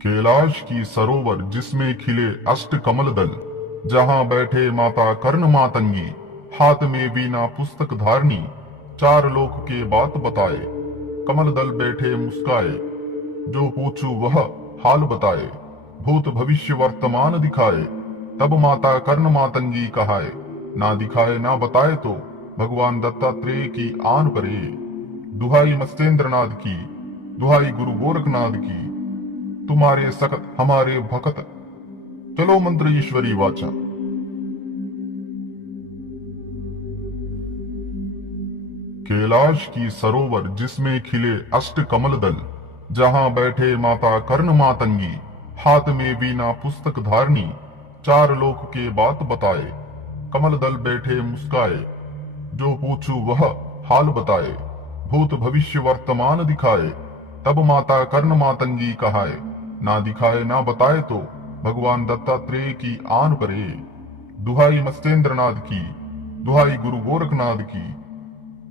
कैलाश की सरोवर जिसमें खिले अष्ट कमल दल, जहां बैठे माता कर्ण मातंगी, हाथ में वीणा पुस्तक धारणी, चार लोक के बात बताए। कमल दल बैठे मुस्काए, जो पूछू वह हाल बताए। भूत भविष्य वर्तमान दिखाए, तब माता कर्ण मातंगी कहाए। ना दिखाए ना बताए तो भगवान दत्तात्रेय की आन परे। दुहाई मत्स्येंद्रनाथ की, दुहाई गुरु गोरखनाथ की, तुम्हारे सकत हमारे भकत, चलो मंत्र ईश्वरी वाचा। कैलाश की सरोवर जिसमें खिले अष्ट कमल दल, जहां बैठे माता कर्ण मातंगी, हाथ में वीणा पुस्तक धारणी, चार लोक के बात बताए। कमल दल बैठे मुस्काए, जो पूछू वह हाल बताए। भूत भविष्य वर्तमान दिखाए, तब माता कर्ण मातंगी कहाए। ना दिखाए ना बताए तो भगवान दत्तात्रेय की आन परे। दुहाई मत्स्येंद्रनाथ की, दुहाई गुरु गोरखनाथ की,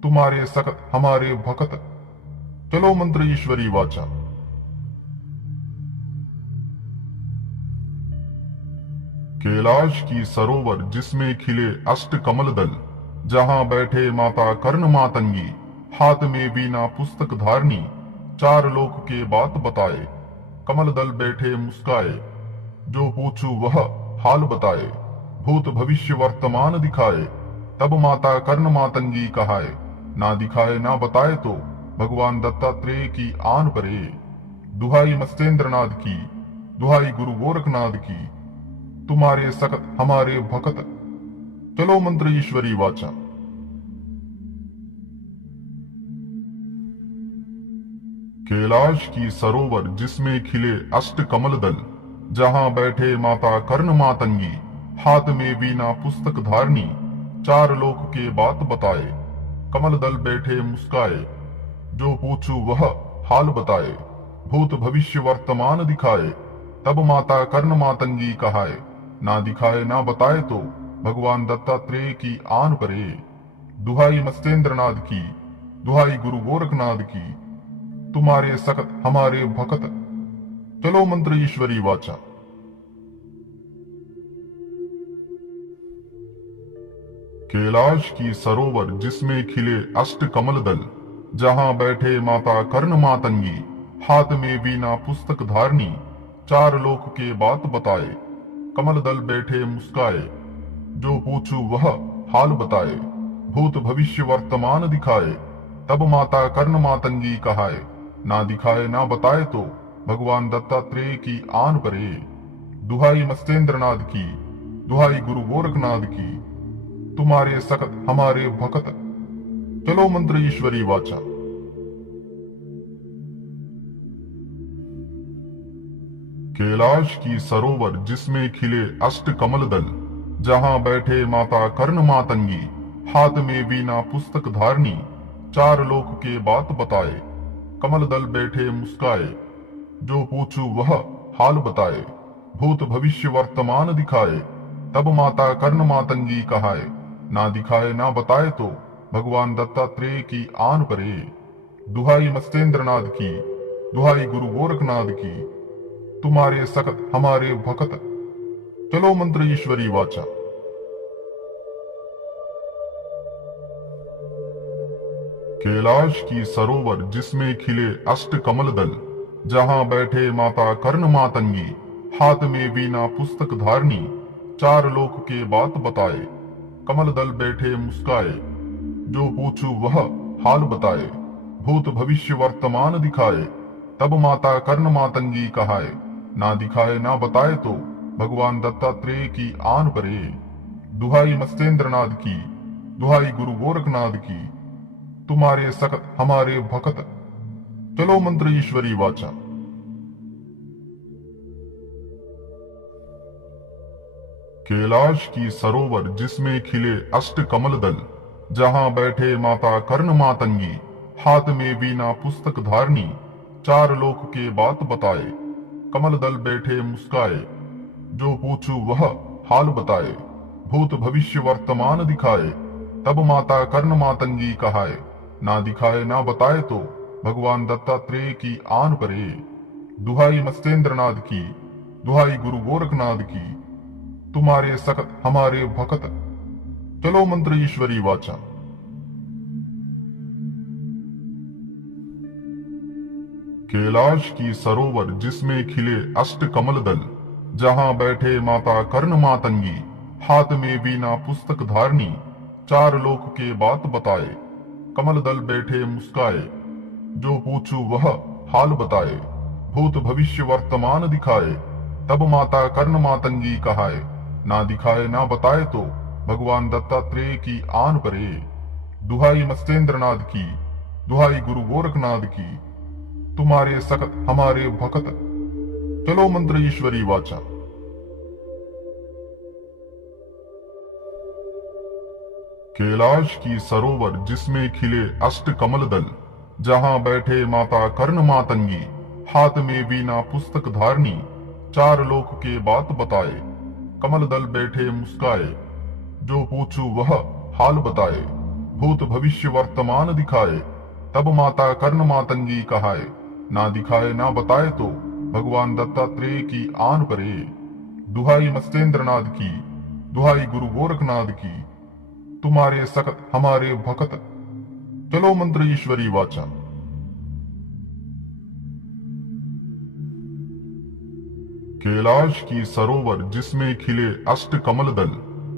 तुम्हारे सकत हमारे भकत, चलो मंत्र ईश्वरी वाचा। कैलाश की सरोवर जिसमें खिले अष्ट कमल दल, जहां बैठे माता कर्ण मातंगी, हाथ में वीणा पुस्तक धारणी, चार लोक के बात बताए। कमल दल बैठे मुस्काए, जो पूछू वह हाल बताए। भूत भविष्य वर्तमान दिखाए, तब माता कर्ण मातंगी कहाए। ना दिखाए ना बताए तो भगवान दत्तात्रेय की आन परे। दुहाई मत्स्येंद्रनाथ की, दुहाई गुरु गोरखनाथ की, तुम्हारे सकत हमारे भकत, चलो मंत्र ईश्वरी वाचा। कैलाश की सरोवर जिसमें खिले अष्ट कमल दल, जहां बैठे माता कर्ण मातंगी, हाथ में वीणा पुस्तक धारणी, चार लोक के बात बताए। कमल दल बैठे मुस्काए, जो पूछू वह हाल बताए। भूत भविष्य वर्तमान दिखाए, तब माता कर्ण मातंगी कहाए। ना दिखाए ना बताए तो भगवान दत्तात्रेय की आन परे। दुहाई मत्स्येंद्रनाथ की, दुहाई गुरु गोरखनाथ की, तुम्हारे सकत हमारे भकत, चलो मंत्र ईश्वरी वाचा। कैलाश की सरोवर जिसमें खिले अष्ट कमल दल, जहां बैठे माता कर्ण मातंगी, हाथ में वीणा पुस्तक धारणी, चार लोक के बात बताए। कमल दल बैठे मुस्काए, जो पूछू वह हाल बताए। भूत भविष्य वर्तमान दिखाए, तब माता कर्ण मातंगी कहाए। ना दिखाए ना बताए तो भगवान दत्तात्रेय की आन परे। दुहाई मत्स्येंद्रनाथ की, दुहाई गुरु गोरखनाथ की, तुम्हारे सकत हमारे भकत, चलो मंत्र ईश्वरी वाचा। कैलाश की सरोवर जिसमें खिले अष्ट कमल दल, जहां बैठे माता कर्ण मातंगी, हाथ में वीणा पुस्तक धारणी, चार लोक के बात बताए। कमल दल बैठे मुस्काए, जो पूछू वह हाल बताए। भूत भविष्य वर्तमान दिखाए, तब माता कर्ण मातंगी कहाए। ना दिखाए ना बताए तो भगवान दत्तात्रेय की आन परे। दुहाई मत्स्येंद्रनाथ की, दुहाई गुरु गोरखनाथ की, तुम्हारे सकत हमारे भकत, चलो मंत्र ईश्वरी वाचा। कैलाश की सरोवर जिसमें खिले अष्ट कमल दल, जहां बैठे माता कर्ण मातंगी, हाथ में वीणा पुस्तक धारणी, चार लोक के बात बताए। कमल दल बैठे मुस्काए, जो पूछू वह हाल बताए। भूत भविष्य वर्तमान दिखाए, तब माता कर्ण मातंगी कहाए। ना दिखाए ना बताए तो भगवान दत्तात्रेय की आन परे। दुहाई मत्स्येंद्रनाथ की, दुहाई गुरु गोरखनाथ की, तुम्हारे सकत हमारे भकत, चलो मंत्र ईश्वरी वाचा। कैलाश की सरोवर जिसमें खिले अष्ट कमल दल, जहां बैठे माता कर्ण मातंगी, हाथ में वीणा पुस्तक धारणी, चार लोक के बात बताए। कमल दल बैठे मुस्काए, जो पूछू वह हाल बताए। भूत भविष्य वर्तमान दिखाए, तब माता कर्ण मातंगी कहाए। ना दिखाए ना बताए तो भगवान दत्तात्रेय की आन परे। दुहाई मत्स्येंद्रनाथ की, दुहाई गुरु गोरखनाथ की, तुम्हारे सखत हमारे भक्त, चलो मंत्र ईश्वरी वाचा। कैलाश की सरोवर जिसमें खिले अष्ट कमल दल, जहां बैठे माता कर्ण मातंगी, हाथ में वीणा पुस्तक धारणी, चार लोक के बात बताए, कमल दल बैठे मुस्काए, जो पूछू वह हाल बताए, भूत भविष्य वर्तमान दिखाए, तब माता कर्ण मातंगी कहाए, ना दिखाए ना बताए तो भगवान दत्तात्रेय की आन परे। दुहाई मत्स्येंद्रनाथ की, दुहाई गुरु गोरखनाथ की, तुम्हारे सखत हमारे भक्त, चलो मंत्र ईश्वरी वाचा। कैलाश की सरोवर जिसमें खिले अष्ट कमल दल, जहां बैठे माता कर्ण मातंगी, हाथ में वीणा पुस्तक धारणी, चार लोक के बात बताए, कमल दल बैठे मुस्काए, जो पूछू वह हाल बताए, भूत भविष्य वर्तमान दिखाए, तब माता कर्ण मातंगी कहाए, ना दिखाए ना बताए तो भगवान दत्तात्रेय की आन परे। दुहाई मत्स्येंद्रनाथ की, दुहाई गुरु गोरखनाथ की, तुम्हारे सखत हमारे भक्त, चलो मंत्र ईश्वरी वाचा। कैलाश की सरोवर जिसमें खिले अष्ट कमल दल,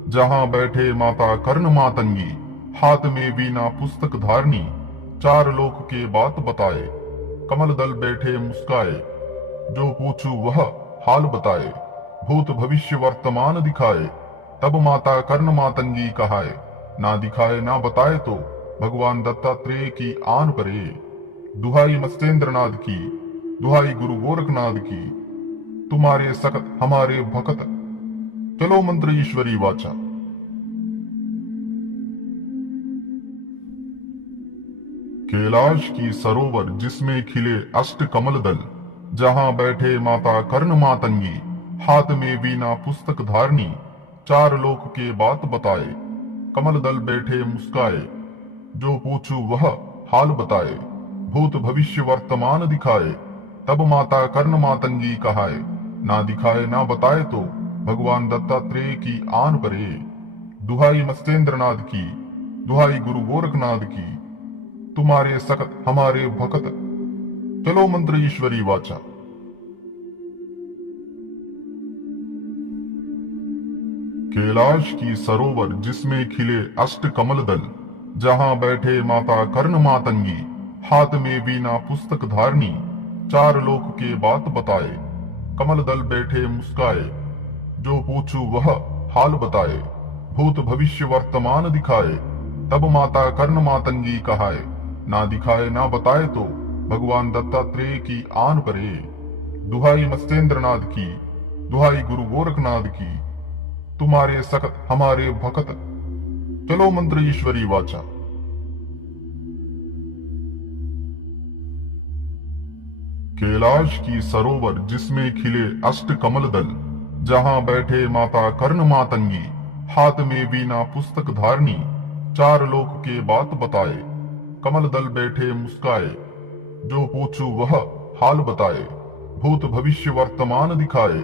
जहां बैठे माता कर्ण मातंगी, हाथ में वीणा पुस्तक धारणी, चार लोक के बात बताए, कमल दल बैठे मुस्काए, जो पूछू वह हाल बताए, भूत भविष्य वर्तमान दिखाए, तब माता कर्ण मातंगी कहाए, ना दिखाए ना बताए तो भगवान दत्तात्रेय की आन परे। दुहाई मत्स्येंद्रनाथ की, दुहाई गुरु गोरखनाथ की, तुम्हारे सखत हमारे भक्त, चलो मंत्र ईश्वरी वाचा। कैलाश की सरोवर जिसमें खिले अष्ट कमल दल, जहां बैठे माता कर्ण मातंगी, हाथ में वीणा पुस्तक धारणी, चार लोक के बात बताए, कमल दल बैठे मुस्काए, जो पूछू वह हाल बताए, भूत भविष्य वर्तमान दिखाए, तब माता कर्ण मातंगी कहाए, ना दिखाए ना बताए तो भगवान दत्तात्रेय की आन परे। दुहाई मत्स्येंद्रनाथ की, दुहाई गुरु गोरखनाथ की, तुम्हारे सखत हमारे भक्त, चलो मंत्र ईश्वरी वाचा। कैलाश की सरोवर जिसमें खिले अष्ट कमल दल, जहां बैठे माता कर्ण मातंगी, हाथ में वीणा पुस्तक धारणी, चार लोक के बात बताए, कमल दल बैठे मुस्काए, जो पूछू वह हाल बताए, भूत भविष्य वर्तमान दिखाए, तब माता कर्ण मातंगी कहाए, ना दिखाए ना बताए तो भगवान दत्तात्रेय की आन परे। दुहाई मत्स्येंद्रनाथ की, दुहाई गुरु गोरखनाथ की, तुम्हारे सखत हमारे भक्त, चलो मंत्र ईश्वरी वाचा। कैलाश की सरोवर जिसमें खिले अष्ट कमल दल, जहां बैठे माता कर्ण मातंगी, हाथ में वीणा पुस्तक धारणी, चार लोक के बात बताए, कमल दल बैठे मुस्काए, जो पूछू वह हाल बताए, भूत भविष्य वर्तमान दिखाए,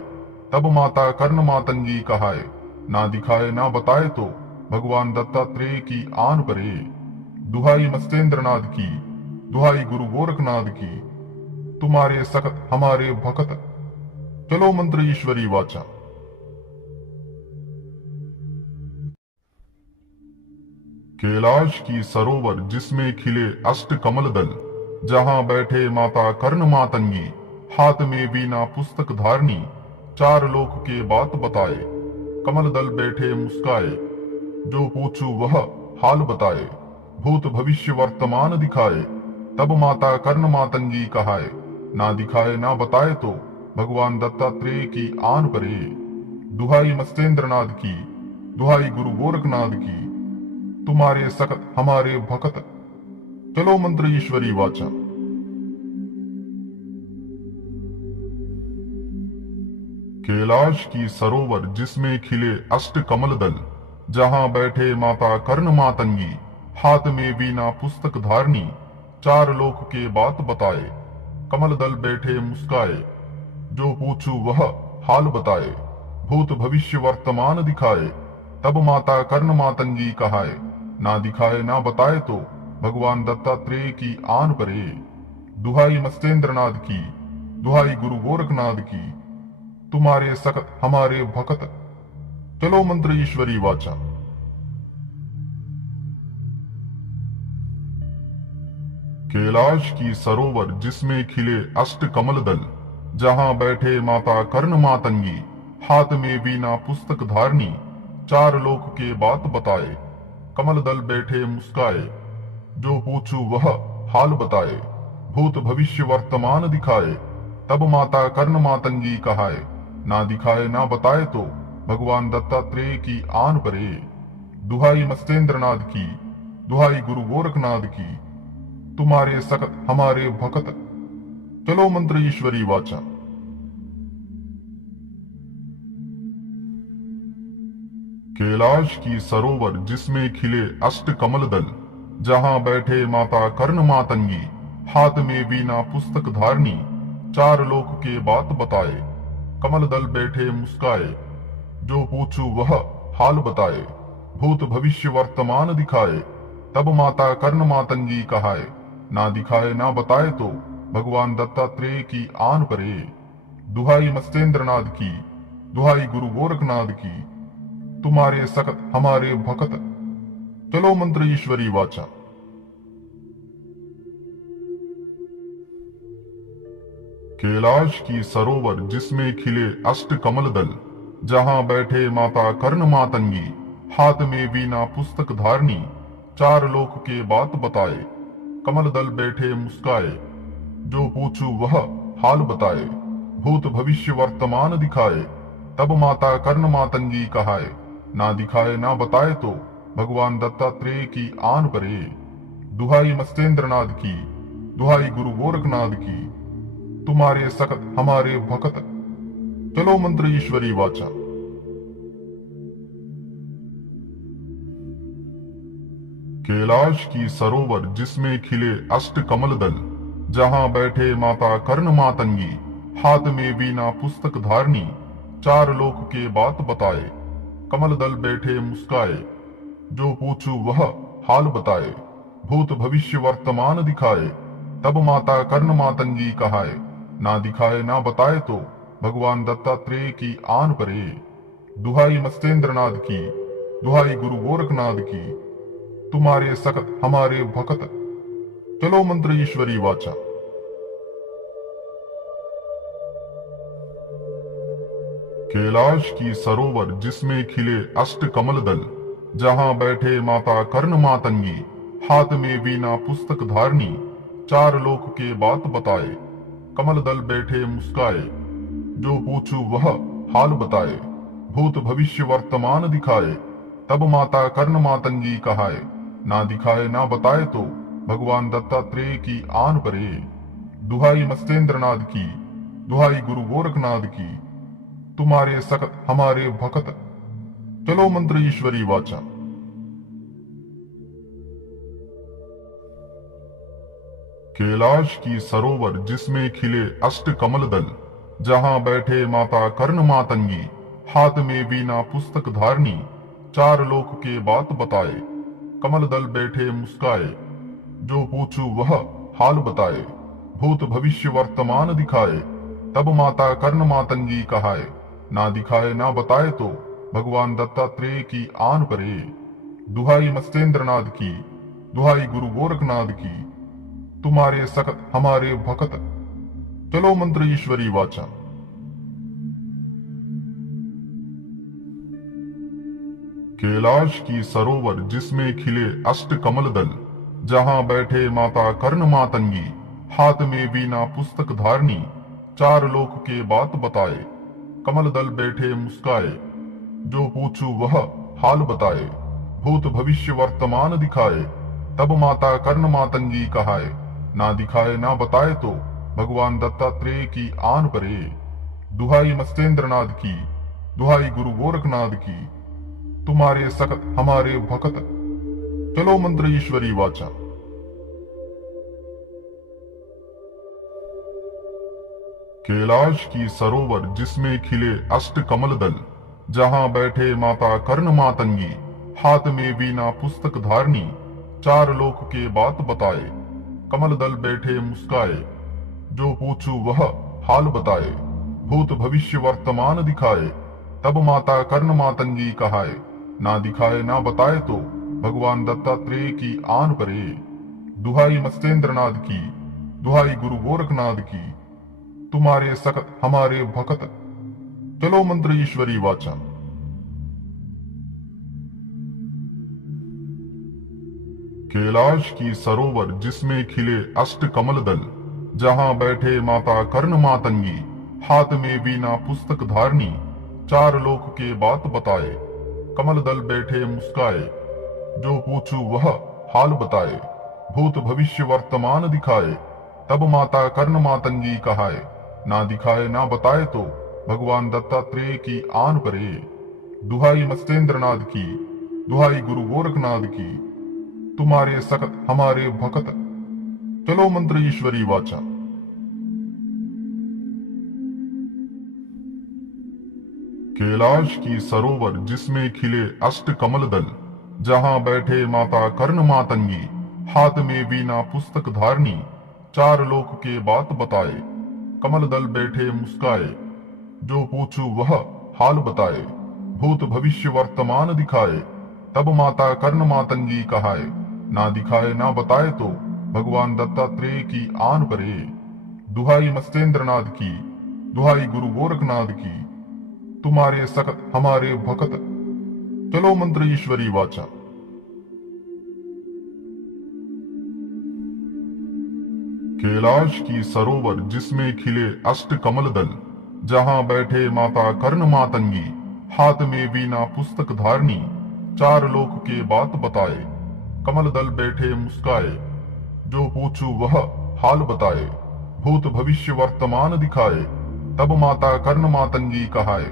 तब माता कर्ण मातंगी कहाए, ना दिखाए ना बताए तो भगवान दत्तात्रेय की आन परे। दुहाई मत्स्येंद्रनाथ की, दुहाई गुरु गोरखनाथ की, तुम्हारे सखत हमारे भक्त, चलो मंत्र ईश्वरी वाचा। कैलाश की सरोवर जिसमें खिले अष्ट कमल दल, जहां बैठे माता कर्ण मातंगी, हाथ में वीणा पुस्तक धारणी, चार लोक के बात बताए, कमल दल बैठे मुस्काए, जो पूछू वह हाल बताए, भूत भविष्य वर्तमान दिखाए, तब माता कर्ण मातंगी कहाए, ना दिखाए ना बताए तो भगवान दत्तात्रेय की आन परे। दुहाई मत्स्येंद्रनाथ की, दुहाई गुरु गोरखनाथ की, तुम्हारे सखत हमारे भक्त, चलो मंत्र ईश्वरी वाचा। कैलाश की सरोवर जिसमें खिले अष्ट कमल दल, जहां बैठे माता कर्ण मातंगी, हाथ में वीणा पुस्तक धारणी, चार लोक के बात बताए, कमल दल बैठे मुस्काए, जो पूछू वह हाल बताए। भूत भविष्य वर्तमान दिखाए, तब माता कर्ण मातंगी कहाए। ना दिखाए ना बताए तो भगवान दत्तात्रेय की आन परे। दुहाई मत्स्येंद्रनाथ की, दुहाई गुरु गोरखनाथ की, तुम्हारे सकत हमारे भकत, चलो मंत्र ईश्वरी वाचा। कैलाश की सरोवर जिसमें खिले अष्ट कमल दल, जहां बैठे माता कर्ण मातंगी, हाथ में वीणा पुस्तक धारनी, चार लोक के बात बताए। कमल दल बैठे मुस्काए, जो पूछू वह हाल बताए। भूत भविष्य वर्तमान दिखाए, तब माता कर्ण मातंगी कहाए। ना दिखाए ना बताए तो भगवान दत्तात्रेय की आन परे। दुहाई मत्स्येंद्रनाथ की, दुहाई गुरु गोरखनाथ की, तुम्हारे सकत हमारे भकत, चलो मंत्र ईश्वरी वाचा। कैलाश की सरोवर जिसमें खिले अष्ट कमल दल, जहां बैठे माता कर्ण मातंगी, हाथ में वीणा पुस्तक धारनी, चार लोक के बात बताए। कमल दल बैठे मुस्काए, जो पूछू वह हाल बताए। भूत भविष्य वर्तमान दिखाए, तब माता कर्ण मातंगी कहाए। ना दिखाए ना बताए तो भगवान दत्तात्रेय की आन परे। दुहाई मत्स्येंद्रनाथ की, दुहाई गुरु गोरखनाथ की, तुम्हारे सकत हमारे भकत, चलो मंत्र ईश्वरी वाचा। कैलाश की सरोवर जिसमें खिले अष्ट कमल दल, जहां बैठे माता कर्ण मातंगी, हाथ में वीणा पुस्तक धारनी, चार लोक के बात बताए। कमल दल बैठे मुस्काए, जो पूछू वह हाल बताए। भूत भविष्य वर्तमान दिखाए, तब माता कर्ण मातंगी कहाए। ना दिखाए ना बताए तो भगवान दत्तात्रेय की आन परे। दुहाई मत्स्येंद्रनाथ की, दुहाई गुरु गोरखनाथ की, तुम्हारे सकत हमारे भकत, चलो मंत्र ईश्वरी वाचा। कैलाश की सरोवर जिसमें खिले अष्ट कमल दल, जहां बैठे माता कर्ण मातंगी, हाथ में वीणा पुस्तक धारनी, चार लोक के बात बताए। कमल दल बैठे मुस्काए, जो पूछू वह हाल बताए। भूत भविष्य वर्तमान दिखाए, तब माता कर्ण मातंगी कहाए। ना दिखाए ना बताए तो भगवान दत्तात्रेय की आन परे। दुहाई मत्स्येंद्रनाथ की, दुहाई गुरु गोरखनाथ की, तुम्हारे सकत हमारे भकत, चलो मंत्र ईश्वरी वाचा। कैलाश की सरोवर जिसमें खिले अष्ट कमल दल, जहां बैठे माता कर्ण मातंगी, हाथ में वीणा पुस्तक धारनी, चार लोक के बात बताए। कमल दल बैठे मुस्काए, जो पूछू वह हाल बताए। भूत भविष्य वर्तमान दिखाए, तब माता कर्ण मातंगी कहाए। ना दिखाए ना बताए तो भगवान दत्तात्रेय की आन परे। दुहाई मत्स्येंद्रनाथ की, दुहाई गुरु गोरखनाथ की, तुम्हारे सकत हमारे भकत, चलो मंत्र ईश्वरी वाचा। कैलाश की सरोवर जिसमें खिले अष्ट कमल दल, जहां बैठे माता कर्ण मातंगी, हाथ में वीणा पुस्तक धारनी, चार लोक के बात बताए। कमल दल बैठे मुस्काए, जो पूछू वह हाल बताए। भूत भविष्य वर्तमान दिखाए, तब माता कर्ण मातंगी कहाए। ना दिखाए ना बताए तो भगवान दत्तात्रेय की आन परे। दुहाई मत्स्येंद्रनाथ की, दुहाई गुरु गोरखनाथ की, तुम्हारे सकत हमारे भकत, चलो मंत्र ईश्वरी वाचा। कैलाश की सरोवर जिसमें खिले अष्ट कमल दल, जहां बैठे माता कर्ण मातंगी, हाथ में वीणा पुस्तक धारनी, चार लोक के बात बताए। कमल दल बैठे मुस्काए, जो पूछू वह हाल बताए। भूत भविष्य वर्तमान दिखाए, तब माता कर्ण मातंगी कहाए। ना दिखाए ना बताए तो भगवान दत्तात्रेय की आन परे। दुहाई मत्स्येंद्रनाथ की, दुहाई गुरु गोरखनाथ की, तुम्हारे सकत हमारे भकत, चलो मंत्र ईश्वरी वाचा। कैलाश की सरोवर जिसमें खिले अष्ट कमल दल, जहां बैठे माता कर्ण मातंगी, हाथ में वीणा पुस्तक धारणी, चार लोक के बात बताए, कमल दल बैठे मुस्काए, जो पूछू वह हाल बताए, भूत भविष्य वर्तमान दिखाए, तब माता कर्ण मातंगी कहाए, ना दिखाए ना बताए तो भगवान दत्तात्रेय की आन परे। दुहाई मत्स्येंद्रनाथ की, दुहाई गुरु गोरखनाथ की, तुम्हारे सकत हमारे भकत, चलो मंत्र ईश्वरी वाचा। कैलाश की सरोवर जिसमें खिले अष्ट कमल दल, जहां बैठे माता कर्ण मातंगी, हाथ में वीणा पुस्तक धारणी, चार लोक के बात बताए, कमल दल बैठे मुस्काए, जो पूछू वह हाल बताए, भूत भविष्य वर्तमान दिखाए, तब माता कर्ण मातंगी कहाए, ना दिखाए ना बताए तो भगवान दत्तात्रेय की आन परे। दुहाई मत्स्येंद्रनाथ की, दुहाई गुरु गोरखनाथ की, तुम्हारे सकत हमारे भकत, चलो मंत्र ईश्वरी वाचा। कैलाश की सरोवर जिसमें खिले अष्ट कमल दल, जहां बैठे माता कर्ण मातंगी, हाथ में वीणा पुस्तक धारणी, चार लोक के बात बताए, कमल दल बैठे मुस्काए, जो पूछू वह हाल बताए, भूत भविष्य वर्तमान दिखाए, तब माता कर्ण मातंगी कहाए, ना दिखाए ना बताए तो भगवान दत्तात्रेय की आन परे। दुहाई मत्स्येंद्रनाथ की, दुहाई गुरु गोरखनाथ की, तुम्हारे सकत हमारे भकत, चलो मंत्र ईश्वरी वाचा। कैलाश की सरोवर जिसमें खिले अष्ट कमल दल, जहां बैठे माता कर्ण मातंगी, हाथ में वीणा पुस्तक धारणी, चार लोक के बात बताए, कमल दल बैठे मुस्काए, जो पूछू वह हाल बताए, भूत भविष्य वर्तमान दिखाए, तब माता कर्ण मातंगी कहाए,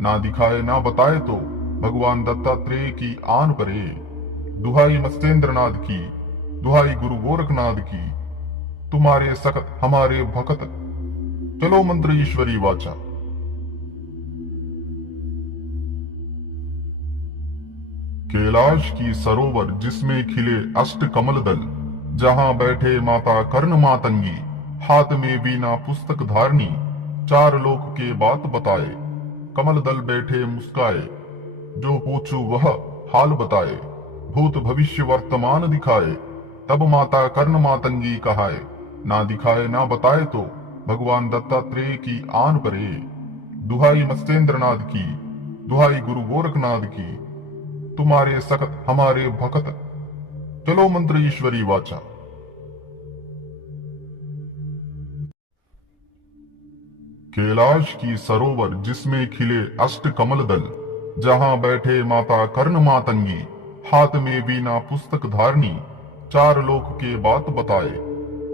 ना दिखाए ना बताए तो भगवान दत्तात्रेय की आन परे। दुहाई मत्स्येंद्रनाथ की, दुहाई गुरु गोरखनाथ की, तुम्हारे सकत हमारे भकत, चलो मंत्र ईश्वरी वाचा। कैलाश की सरोवर जिसमें खिले अष्ट कमल दल, जहां बैठे माता कर्ण मातंगी, हाथ में वीणा पुस्तक धारणी, चार लोक के बात बताए, कमल दल बैठे मुस्काए, जो पूछू वह हाल बताए, भूत भविष्य वर्तमान दिखाए, तब माता कर्ण मातंगी कहाए, ना दिखाए ना बताए तो भगवान दत्तात्रेय की आन परे। दुहाई मत्स्येंद्रनाथ की, दुहाई गुरु गोरखनाथ की, तुम्हारे सकत हमारे भकत, चलो मंत्र ईश्वरी वाचा। कैलाश की सरोवर जिसमें खिले अष्ट कमल दल, जहां बैठे माता कर्ण मातंगी, हाथ में वीणा पुस्तक धारणी, चार लोक के बात बताए,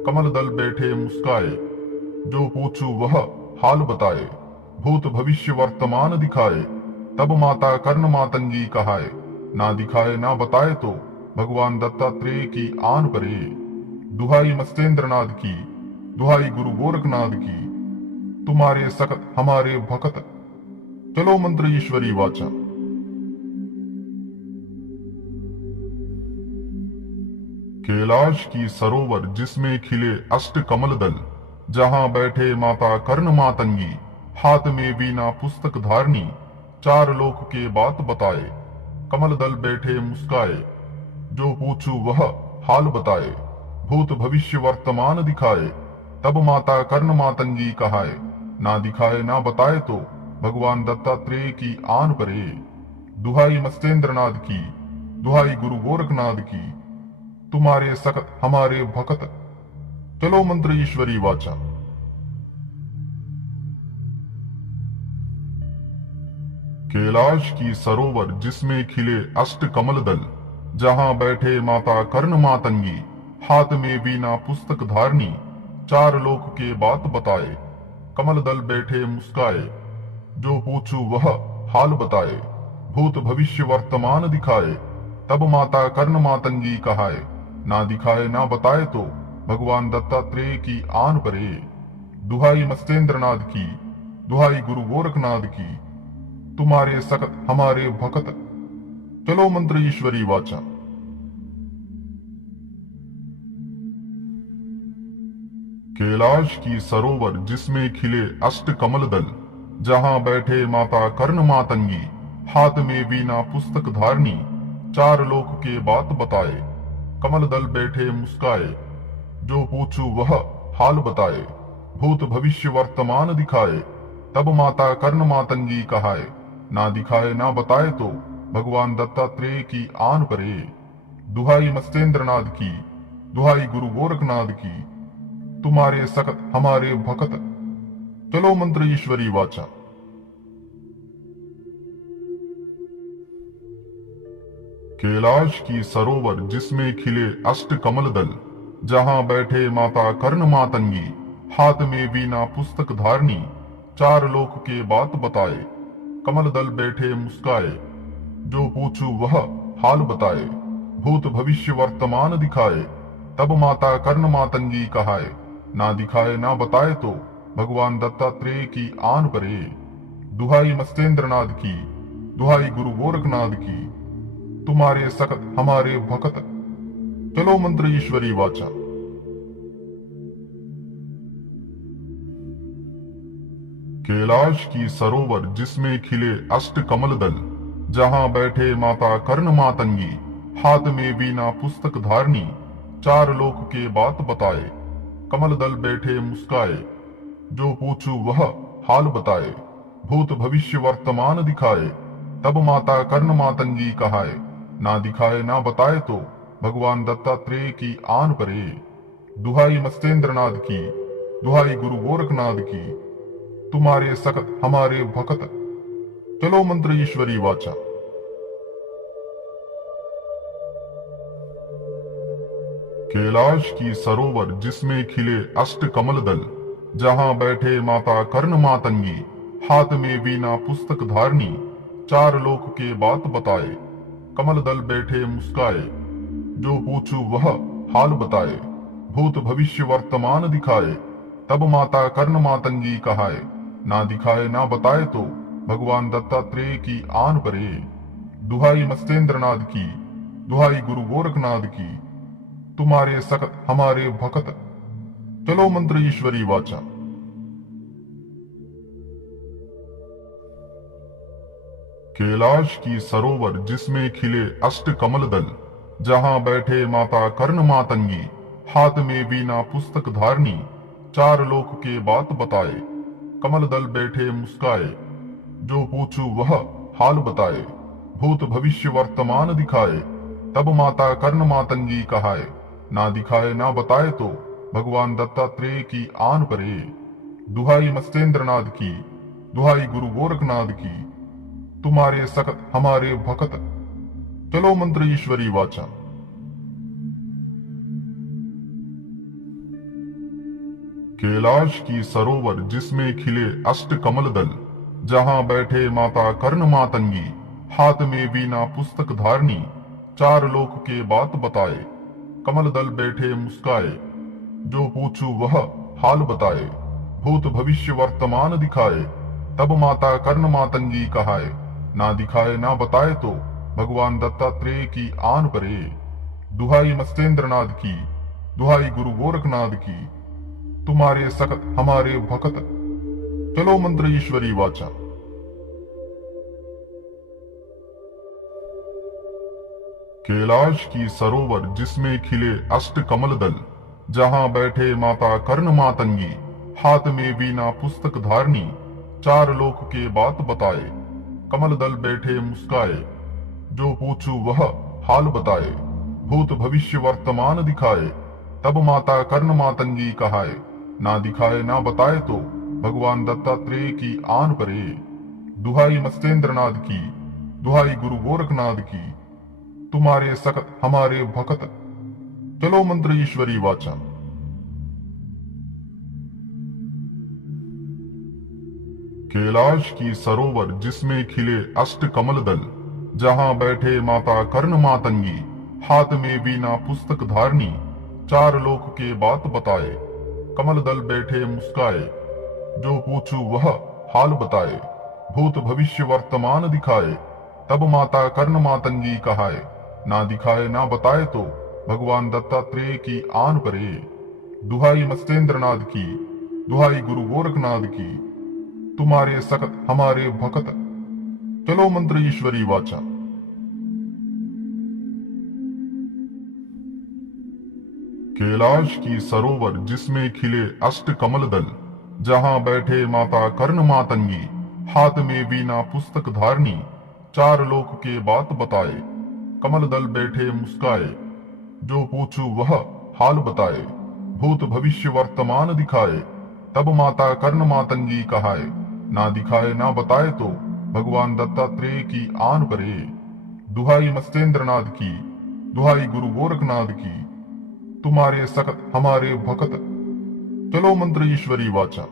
कमल दल बैठे मुस्काए, जो पूछू वह हाल बताए, भूत भविष्य वर्तमान दिखाए, तब माता कर्ण मातंगी कहाए, ना दिखाए ना बताए तो भगवान दत्तात्रेय की आन परे। दुहाई मत्स्येंद्रनाथ की, दुहाई गुरु गोरखनाथ की, तुम्हारे सकत हमारे भकत, चलो मंत्र ईश्वरी वाचा। कैलाश की सरोवर जिसमें खिले अष्ट कमल दल, जहां बैठे माता कर्ण मातंगी, हाथ में वीणा पुस्तक धारणी, चार लोक के बात बताए, कमल दल बैठे मुस्काए, जो पूछू वह हाल बताए, भूत भविष्य वर्तमान दिखाए, तब माता कर्ण मातंगी कहाए, ना दिखाए ना बताए तो भगवान दत्तात्रेय की आन परे। दुहाई मत्स्येंद्रनाथ की, दुहाई गुरु गोरखनाथ की, तुम्हारे सकत हमारे भकत, चलो मंत्र ईश्वरी वाचा। कैलाश की सरोवर जिसमें खिले अष्ट कमल दल, जहां बैठे माता कर्ण मातंगी, हाथ में वीणा पुस्तक धारणी, चार लोक के बात बताए, कमल दल बैठे मुस्काए, जो पूछू वह हाल बताए, भूत भविष्य वर्तमान दिखाए, तब माता कर्ण मातंगी कहाए, ना दिखाए ना बताए तो भगवान दत्तात्रेय की आन परे। दुहाई मत्स्येंद्रनाथ की, दुहाई गुरु गोरखनाथ की, तुम्हारे सकत हमारे भकत, चलो मंत्र ईश्वरी वाचा। कैलाश की सरोवर जिसमें खिले अष्ट कमल दल, जहां बैठे माता कर्ण मातंगी, हाथ में वीणा पुस्तक धारणी, चार लोक के बात बताए, कमल दल बैठे मुस्काए, जो पूछू वह हाल बताए, भूत भविष्य वर्तमान दिखाए, तब माता कर्ण मातंगी कहाए, ना दिखाए ना बताए तो भगवान दत्तात्रेय की आन परे। दुहाई मत्स्येंद्रनाथ की, दुहाई गुरु गोरखनाथ की, तुम्हारे सकत हमारे भकत, चलो मंत्र ईश्वरी वाचा। कैलाश की सरोवर जिसमें खिले अष्ट कमल दल, जहां बैठे माता कर्ण मातंगी, हाथ में वीणा पुस्तक धारणी, चार लोक के बात बताए, कमल दल बैठे मुस्काए, जो पूछू वह हाल बताए, भूत भविष्य वर्तमान दिखाए, तब माता कर्ण मातंगी कहाए, ना दिखाए ना बताए तो भगवान दत्तात्रेय की आन परे। दुहाई मत्स्येंद्रनाथ की, दुहाई गुरु गोरखनाथ की, तुम्हारे सकत हमारे भकत, चलो मंत्र ईश्वरी वाचा। कैलाश की सरोवर जिसमें खिले अष्ट कमल दल, जहां बैठे माता कर्ण मातंगी, हाथ में वीणा पुस्तक धारणी, चार लोक के बात बताए, कमल दल बैठे मुस्काए, जो पूछू वह हाल बताए, भूत भविष्य वर्तमान दिखाए, तब माता कर्ण मातंगी कहाए, ना दिखाए ना बताए तो भगवान दत्तात्रेय की आन परे। दुहाई मत्स्येंद्रनाथ की, दुहाई गुरु गोरखनाथ की, तुम्हारे सकत हमारे भकत, चलो मंत्र ईश्वरी वाचा। कैलाश की सरोवर जिसमें खिले अष्ट कमल दल, जहां बैठे माता कर्ण मातंगी, हाथ में वीणा पुस्तक धारणी, चार लोक के बात बताए, कमल दल बैठे मुस्काए, जो पूछू वह हाल बताए, भूत भविष्य वर्तमान दिखाए, तब माता कर्ण मातंगी कहाए, ना दिखाए ना बताए तो भगवान दत्तात्रेय की आन परे। दुहाई मत्स्येंद्रनाथ की, दुहाई गुरु गोरखनाथ की, तुम्हारे सकत हमारे भकत, चलो मंत्र ईश्वरी वाचा। कैलाश की सरोवर जिसमें खिले अष्ट कमल दल, जहां बैठे माता कर्ण मातंगी, हाथ में वीणा पुस्तक धारणी, चार लोक के बात बताए, कमल दल बैठे मुस्काए, जो पूछू वह हाल बताए, भूत भविष्य वर्तमान दिखाए, तब माता कर्ण मातंगी कहाए, ना दिखाए ना बताए तो भगवान दत्तात्रेय की आन परे। दुहाई मत्स्येंद्रनाथ की, दुहाई गुरु गोरखनाथ की, तुम्हारे सकत हमारे भकत, चलो मंत्र ईश्वरी वाचा। कैलाश की सरोवर जिसमें खिले अष्ट कमल दल, जहां बैठे माता कर्ण मातंगी, हाथ में वीणा पुस्तक धारणी, चार लोक के बात बताए, कमल दल बैठे मुस्काए, जो पूछू वह हाल बताए, भूत भविष्य वर्तमान दिखाए, तब माता कर्ण मातंगी कहाए, ना दिखाए ना बताए तो भगवान दत्तात्रेय की आन परे। दुहाई मत्स्येंद्रनाथ की, दुहाई गुरु गोरखनाथ की, तुम्हारे सकत हमारे भकत, चलो मंत्र ईश्वरी वाचा। कैलाश की सरोवर जिसमें खिले अष्ट कमल दल, जहां बैठे माता कर्ण मातंगी, हाथ में वीणा पुस्तक धारणी, चार लोक के बात बताए, कमल दल बैठे मुस्काए, जो पूछू वह हाल बताए, भूत भविष्य वर्तमान दिखाए, तब माता कर्ण मातंगी कहाए, ना दिखाए ना बताए तो भगवान दत्तात्रेय की आन परे। दुहाई मत्स्येंद्रनाथ की, दुहाई गुरु गोरखनाथ की, तुम्हारे सकत हमारे भकत, चलो मंत्र ईश्वरी वाचा। कैलाश की सरोवर जिसमें खिले अष्ट कमल दल, जहां बैठे माता कर्ण मातंगी, हाथ में वीणा पुस्तक धारणी, चार लोक के बात बताए, कमल दल बैठे मुस्काए, जो पूछू वह हाल बताए। भूत भविष्य वर्तमान दिखाए, तब माता कर्ण मातंगी कहाए। ना दिखाए ना बताए तो भगवान दत्तात्रेय की आन परे। दुहाई मत्स्येंद्रनाथ की, दुहाई गुरु गोरखनाथ की, तुम्हारे सकत हमारे भकत, चलो मंत्र ईश्वरी वाचा। कैलाश की सरोवर जिसमें खिले अष्ट कमल दल, जहां बैठे माता कर्ण मातंगी, हाथ में वीणा पुस्तक धारणी, चार लोक के बात बताए। कमल दल बैठे मुस्काए, जो पूछू वह हाल बताए। भूत भविष्य वर्तमान दिखाए, तब माता कर्ण मातंगी कहाए। ना दिखाए ना बताए तो भगवान दत्तात्रेय की आन परे। दुहाई मत्स्येंद्रनाथ की, दुहाई गुरु गोरखनाथ की, तुम्हारे सकत हमारे भकत, चलो मंत्र ईश्वरी वाचा।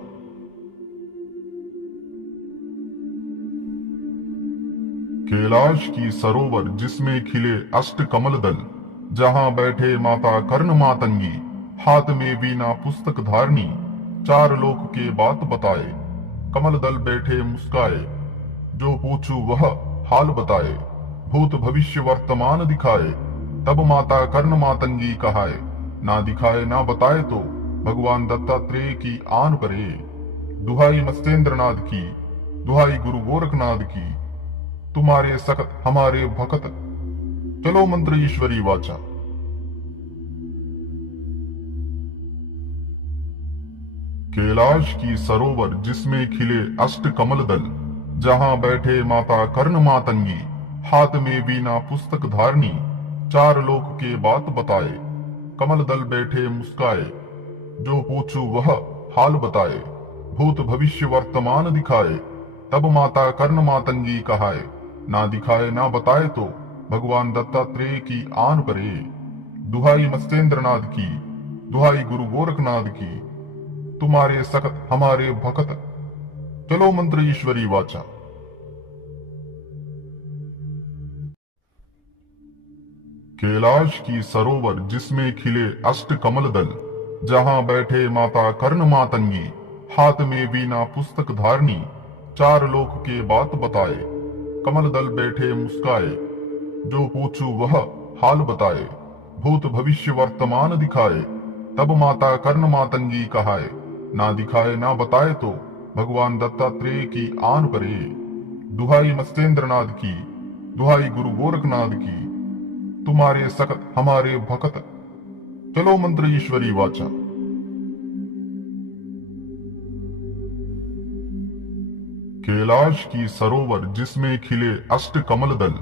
कैलाश की सरोवर जिसमें खिले अष्ट कमल दल, जहां बैठे माता कर्ण मातंगी, हाथ में वीणा पुस्तक धारणी, चार लोक के बात बताए। कमल दल बैठे मुस्काए, जो पूछू वह हाल बताए। भूत भविष्य वर्तमान दिखाए, तब माता कर्ण मातंगी कहाए। ना दिखाए ना बताए तो भगवान दत्तात्रेय की आन परे। दुहाई मत्स्येंद्रनाथ की, दुहाई गुरु गोरखनाथ की, तुम्हारे सकत हमारे भकत, चलो मंत्र ईश्वरी वाचा। कैलाश की सरोवर जिसमें खिले अष्ट कमल दल, जहां बैठे माता कर्ण मातंगी, हाथ में वीणा पुस्तक धारणी, चार लोक के बात बताए। कमल दल बैठे मुस्काए, जो पूछू वह हाल बताए। भूत भविष्य वर्तमान दिखाए, तब माता कर्ण मातंगी कहाए। ना दिखाए ना बताए तो भगवान दत्तात्रेय की आन परे। दुहाई मत्स्येंद्रनाथ की, दुहाई गुरु गोरखनाथ की, तुम्हारे सकत हमारे भकत, चलो मंत्र ईश्वरी वाचा। कैलाश की सरोवर जिसमें खिले अष्ट कमल दल, जहां बैठे माता कर्ण मातंगी, हाथ में वीणा पुस्तक धारणी, चार लोक के बात बताए। कमल दल बैठे मुस्काए, जो पूछू वह हाल बताए। भूत भविष्य वर्तमान दिखाए, तब माता कर्ण मातंगी कहाए। ना दिखाए ना बताए तो भगवान दत्तात्रेय की आन परे। दुहाई मत्स्येंद्रनाथ की, दुहाई गुरु गोरखनाथ की, तुम्हारे सकत हमारे भकत, चलो मंत्र ईश्वरी वाचा। कैलाश की सरोवर जिसमें खिले अष्ट कमल दल,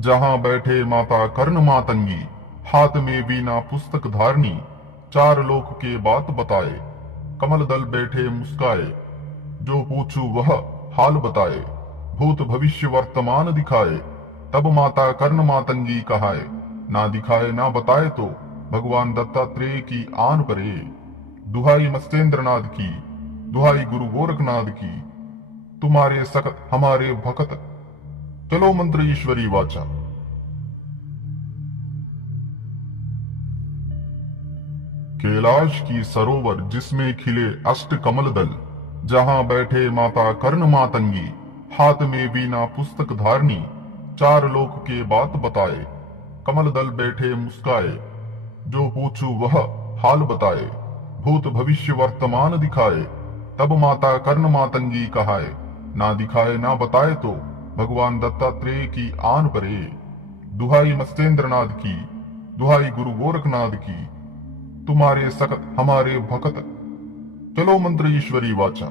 जहां बैठे माता कर्ण मातंगी, हाथ में वीणा पुस्तक धारणी, चार लोक के बात बताए। कमल दल बैठे मुस्काए, जो पूछू वह हाल बताए। भूत भविष्य वर्तमान दिखाए, तब माता कर्ण मातंगी कहाए। ना दिखाए ना बताए तो भगवान दत्तात्रेय की आन परे। दुहाई मत्स्येंद्रनाथ की, दुहाई गुरु गोरखनाथ की, तुम्हारे सकत हमारे भकत, चलो मंत्र ईश्वरी वाचा। कैलाश की सरोवर जिसमें खिले अष्ट कमल दल, जहां बैठे माता कर्ण मातंगी, हाथ में वीणा पुस्तक धारणी, चार लोक के बात बताए। कमल दल बैठे मुस्काए, जो पूछू वह हाल बताए। भूत भविष्य वर्तमान दिखाए, तब माता कर्ण मातंगी कहाए। ना दिखाए ना बताए तो भगवान दत्तात्रेय की आन परे। दुहाई मत्स्येंद्रनाथ की, दुहाई गुरु गोरखनाथ की, तुम्हारे सकत हमारे भकत, चलो मंत्र ईश्वरी वाचा।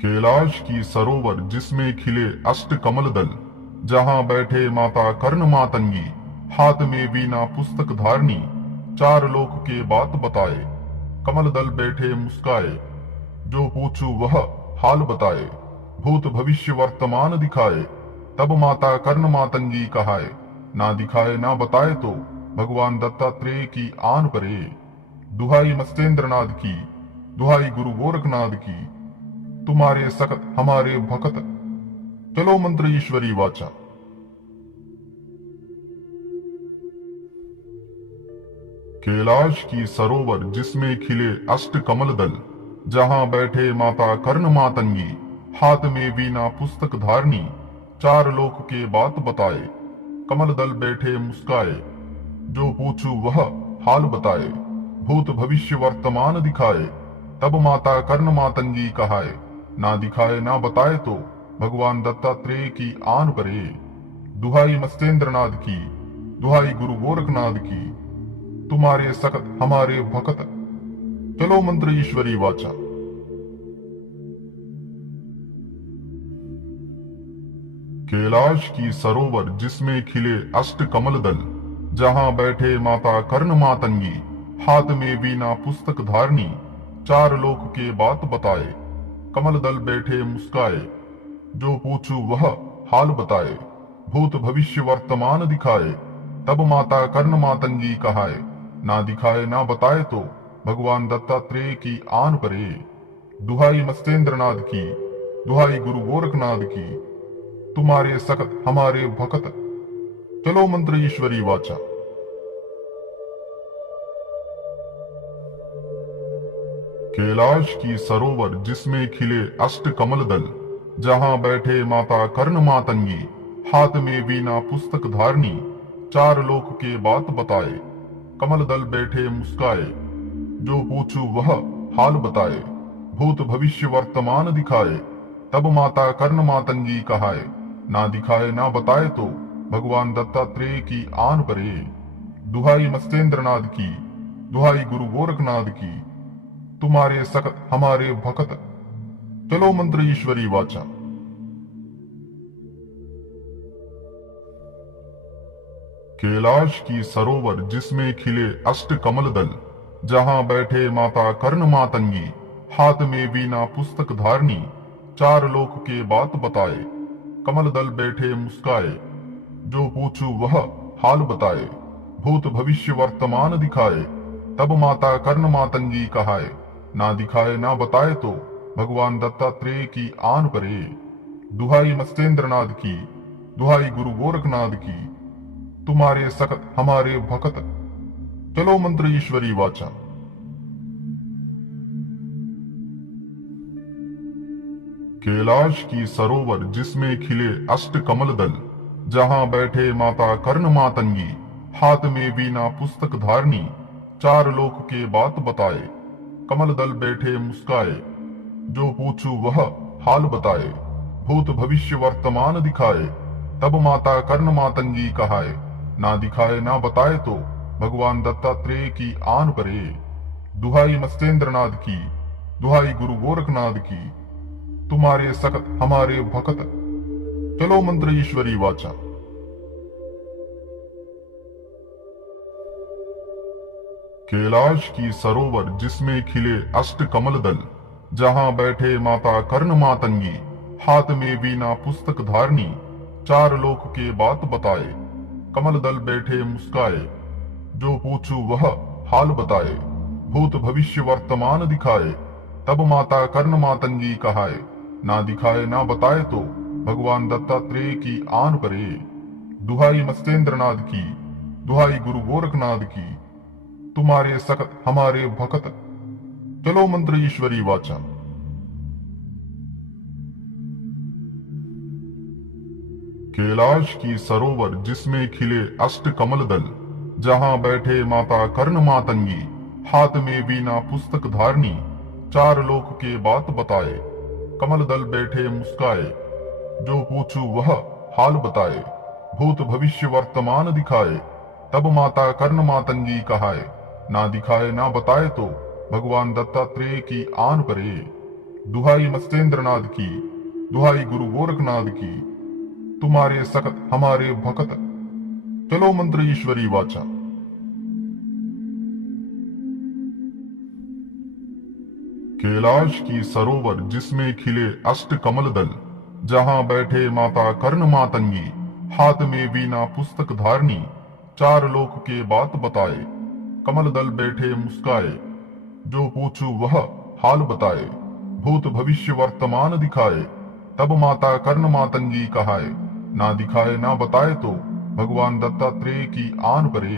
कैलाश की सरोवर जिसमें खिले अष्ट कमल दल, जहां बैठे माता कर्ण मातंगी, हाथ में वीणा पुस्तक धारणी, चार लोक के बात बताए। कमल दल बैठे मुस्काए, जो पूछू वह हाल बताए। भूत भविष्य वर्तमान दिखाए, तब माता कर्ण मातंगी कहाए। ना दिखाए ना बताए तो भगवान दत्तात्रेय की आन परे। दुहाई मत्स्येंद्रनाथ की, दुहाई गुरु गोरखनाथ की, तुम्हारे सकत हमारे भकत, चलो मंत्र ईश्वरी वाचा। कैलाश की सरोवर जिसमें खिले अष्ट कमल दल, जहां बैठे माता कर्ण मातंगी, हाथ में वीणा पुस्तक धारणी, चार लोक के बात बताए, कमल दल बैठे मुस्काए, जो पूछू वह हाल बताए, भूत भविष्य वर्तमान दिखाए, तब माता कर्ण मातंगी कहाए, ना दिखाए ना बताए तो भगवान दत्तात्रेय की आन परे। दुहाई मस्तेंद्रनाथ की, दुहाई गुरु गोरखनाथ की, तुम्हारे सकत हमारे भकत, चलो मंत्र ईश्वरी वाचा। कैलाश की सरोवर जिसमें खिले अष्ट कमल दल, जहां बैठे माता कर्ण मातंगी, हाथ में वीणा पुस्तक धारणी, चार लोक के बात बताए, कमल दल बैठे मुस्काए, जो पूछू वह हाल बताए, भूत भविष्य वर्तमान दिखाए, तब माता कर्ण मातंगी कहाए, ना दिखाए ना बताए तो भगवान दत्तात्रेय की आन परे। दुहाई मस्तेंद्रनाथ की, दुहाई गुरु गोरखनाथ की, तुम्हारे सकत हमारे भकत, चलो मंत्र ईश्वरी वाचा। कैलाश की सरोवर जिसमें खिले अष्ट कमल दल, जहां बैठे माता कर्ण मातंगी, हाथ में वीणा पुस्तक धारणी, चार लोक के बात बताए, कमल दल बैठे मुस्काए, जो पूछू वह हाल बताए, भूत भविष्य वर्तमान दिखाए, तब माता कर्ण मातंगी कहाए, ना दिखाए ना बताए तो भगवान दत्तात्रेय की आन परे। दुहाई मस्तेंद्रनाथ की, दुहाई गुरु गोरखनाथ की, तुम्हारे सकत हमारे भकत, चलो मंत्र ईश्वरी वाचा। कैलाश की सरोवर जिसमें खिले अष्ट कमल दल, जहां बैठे माता कर्ण मातंगी, हाथ में वीणा पुस्तक धारणी, चार लोक के बात बताए, कमल दल बैठे मुस्काए, जो पूछू वह हाल बताए, भूत भविष्य वर्तमान दिखाए, तब माता कर्ण मातंगी कहाए, ना दिखाए ना बताए तो भगवान दत्तात्रेय की आन परे। दुहाई मस्तेंद्रनाथ की, दुहाई गुरु गोरखनाथ की, तुम्हारे सकत हमारे भकत, चलो मंत्र ईश्वरी वाचा। कैलाश की सरोवर जिसमें खिले अष्ट कमल दल, जहां बैठे माता कर्ण मातंगी, हाथ में वीणा पुस्तक धारणी, चार लोक के बात बताए, कमल दल बैठे मुस्काए, जो पूछू वह हाल बताए, भूत भविष्य वर्तमान दिखाए, तब माता कर्ण मातंगी कहाए, ना दिखाए ना बताए तो भगवान दत्तात्रेय की आन परे। दुहाई मस्तेंद्रनाथ की, दुहाई गुरु गोरखनाथ की, तुम्हारे सकत हमारे भकत, चलो मंत्र ईश्वरी वाचा। कैलाश की सरोवर जिसमें खिले अष्ट कमल दल, जहां बैठे माता कर्ण मातंगी, हाथ में वीणा पुस्तक धारणी, चार लोक के बात बताए, कमल दल बैठे मुस्काए, जो पूछू वह हाल बताए, भूत भविष्य वर्तमान दिखाए, तब माता कर्ण मातंगी कहाए, ना दिखाए ना बताए तो भगवान दत्तात्रेय की आन परे। दुहाई मस्तेंद्रनाथ की, दुहाई गुरु गोरखनाथ की, तुम्हारे सकत हमारे भकत, चलो मंत्र ईश्वरी वाचा। कैलाश की सरोवर जिसमें खिले अष्ट कमल दल, जहां बैठे माता कर्ण मातंगी, हाथ में वीणा पुस्तक धारणी, चार लोक के बात बताए, कमल दल बैठे मुस्काए, जो पूछू वह हाल बताए, भूत भविष्य वर्तमान दिखाए, तब माता कर्ण मातंगी कहाए, ना दिखाए ना बताए तो भगवान दत्तात्रेय की आन परे। दुहाई मस्तेंद्रनाथ की, दुहाई गुरु गोरखनाथ की, तुम्हारे सकत हमारे भकत, चलो मंत्र ईश्वरी वाचा। कैलाश की सरोवर जिसमें खिले अष्ट कमल दल, जहां बैठे माता कर्ण मातंगी, हाथ में वीणा पुस्तक धारणी, चार लोक के बात बताए, कमल दल बैठे मुस्काए, जो पूछू वह हाल बताए, भूत भविष्य वर्तमान दिखाए, तब माता कर्ण मातंगी कहाए, ना दिखाए ना बताए तो भगवान दत्तात्रेय की आन परे।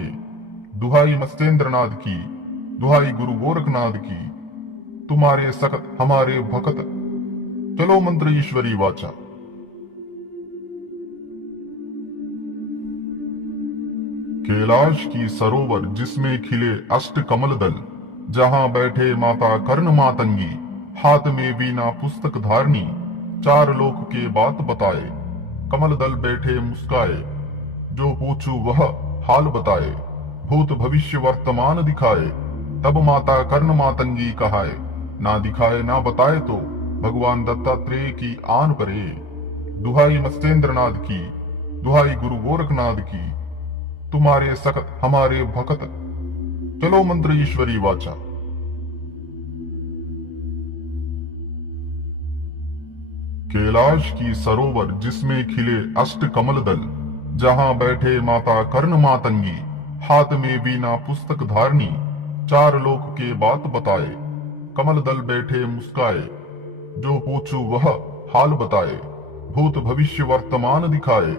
दुहाई मत्स्येंद्रनाथ की, दुहाई गुरु गोरखनाथ की, तुम्हारे सखत हमारे भक्त, चलो मंत्र ईश्वरी वाचा। कैलाश की सरोवर जिसमें खिले अष्ट कमल दल, जहां बैठे माता कर्ण मातंगी, हाथ में वीणा पुस्तक धारणी, चार लोक के बात बताए, कमल दल बैठे मुस्काए, जो पूछू वह हाल बताए, भूत भविष्य वर्तमान दिखाए, तब माता कर्ण मातंगी कहाए, ना दिखाए ना बताए तो भगवान दत्तात्रेय की आन परे। दुहाई मत्स्येंद्रनाथ की, दुहाई गुरु गोरखनाथ की, तुम्हारे सखत हमारे भक्त, चलो मंत्र ईश्वरी वाचा। कैलाश की सरोवर जिसमें खिले अष्ट कमल दल, जहां बैठे माता कर्ण मातंगी, हाथ में वीणा पुस्तक धारणी, चार लोक के बात बताए, कमल दल बैठे मुस्काए, जो पूछू वह हाल बताए, भूत भविष्य वर्तमान दिखाए,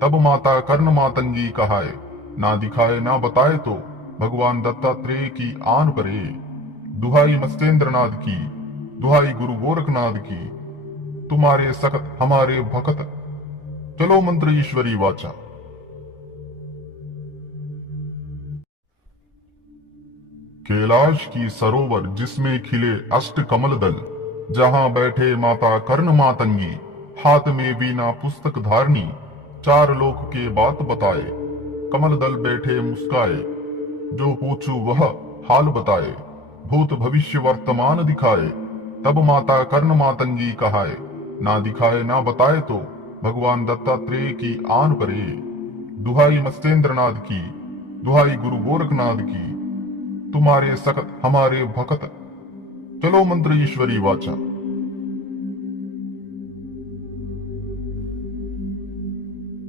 तब माता कर्ण मातंगी कहाए, ना दिखाए ना बताए तो भगवान दत्तात्रेय की आन परे। दुहाई मत्स्येंद्रनाथ की, दुहाई गुरु गोरखनाथ की, तुम्हारे सखत हमारे भक्त, चलो मंत्र ईश्वरी वाचा। कैलाश की सरोवर जिसमें खिले अष्ट कमल दल, जहां बैठे माता कर्ण मातंगी, हाथ में वीणा पुस्तक धारणी, चार लोक के बात बताए, कमल दल बैठे मुस्काए, जो पूछू वह हाल बताए, भूत भविष्य वर्तमान दिखाए, तब माता कर्ण मातंगी कहाए, ना दिखाए ना बताए तो भगवान दत्तात्रेय की आन परे। दुहाई मत्स्येंद्रनाथ की, दुहाई गुरु गोरखनाथ की, तुम्हारे सखत हमारे भक्त, चलो मंत्र ईश्वरी वाचा।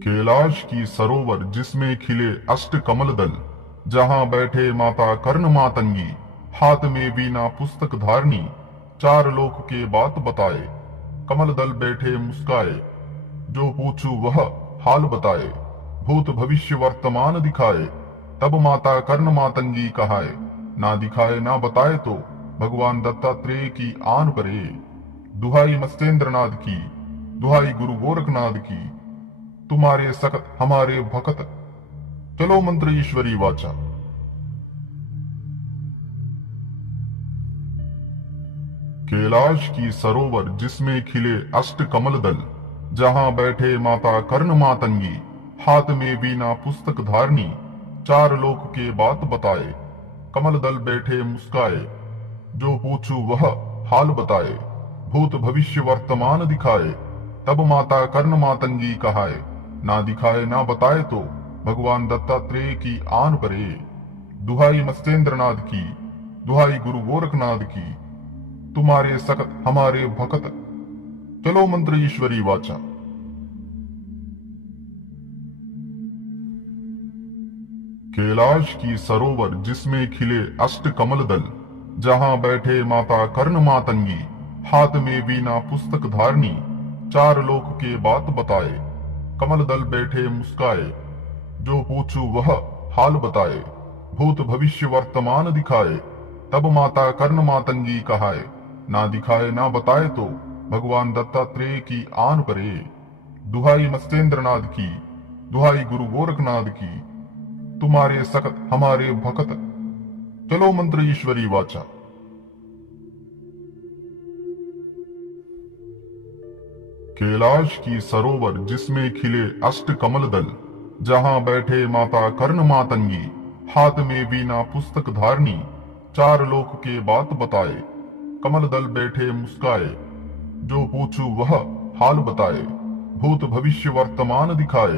कैलाश की सरोवर जिसमें खिले अष्ट कमल दल, जहां बैठे माता कर्ण मातंगी, हाथ में वीणा पुस्तक धारणी, चार लोक के बात बताए, कमल दल बैठे मुस्काए, जो पूछू वह हाल बताए, भूत भविष्य वर्तमान दिखाए, तब माता कर्ण मातंगी कहाए, ना दिखाए ना बताए तो भगवान दत्तात्रेय की आन परे। दुहाई मत्स्येंद्रनाथ की, दुहाई गुरु गोरखनाथ की, तुम्हारे सखत हमारे भक्त, चलो मंत्र ईश्वरी वाचा। कैलाश की सरोवर जिसमें खिले अष्ट कमल दल, जहां बैठे माता कर्ण मातंगी, हाथ में वीणा पुस्तक धारणी, चार लोक के बात बताए, कमल दल बैठे मुस्काए, जो पूछू वह हाल बताए, भूत भविष्य वर्तमान दिखाए, तब माता कर्ण मातंगी कहाए, ना दिखाए ना बताए तो भगवान दत्तात्रेय की आन परे। दुहाई मत्स्येंद्रनाथ की, दुहाई गुरु गोरखनाथ की, तुम्हारे सखत हमारे भक्त, चलो मंत्र ईश्वरी वाचा। कैलाश की सरोवर जिसमें खिले अष्ट कमल दल, जहां बैठे माता कर्ण मातंगी, हाथ में वीणा पुस्तक धारणी, चार लोक के बात बताए, कमल दल बैठे मुस्काए, जो पूछू वह हाल बताए, भूत भविष्य वर्तमान दिखाए, तब माता कर्ण मातंगी कहाए, ना दिखाए ना बताए तो भगवान दत्तात्रेय की आन परे। दुहाई मत्स्येंद्रनाथ की, दुहाई गुरु गोरखनाथ की, तुम्हारे सखत हमारे भक्त, चलो मंत्र ईश्वरी वाचा। कैलाश की सरोवर जिसमें खिले अष्ट कमल दल, जहां बैठे माता कर्ण मातंगी, हाथ में वीणा पुस्तक धारणी, चार लोक के बात बताए, कमल दल बैठे मुस्काए, जो पूछू वह हाल बताए, भूत भविष्य वर्तमान दिखाए,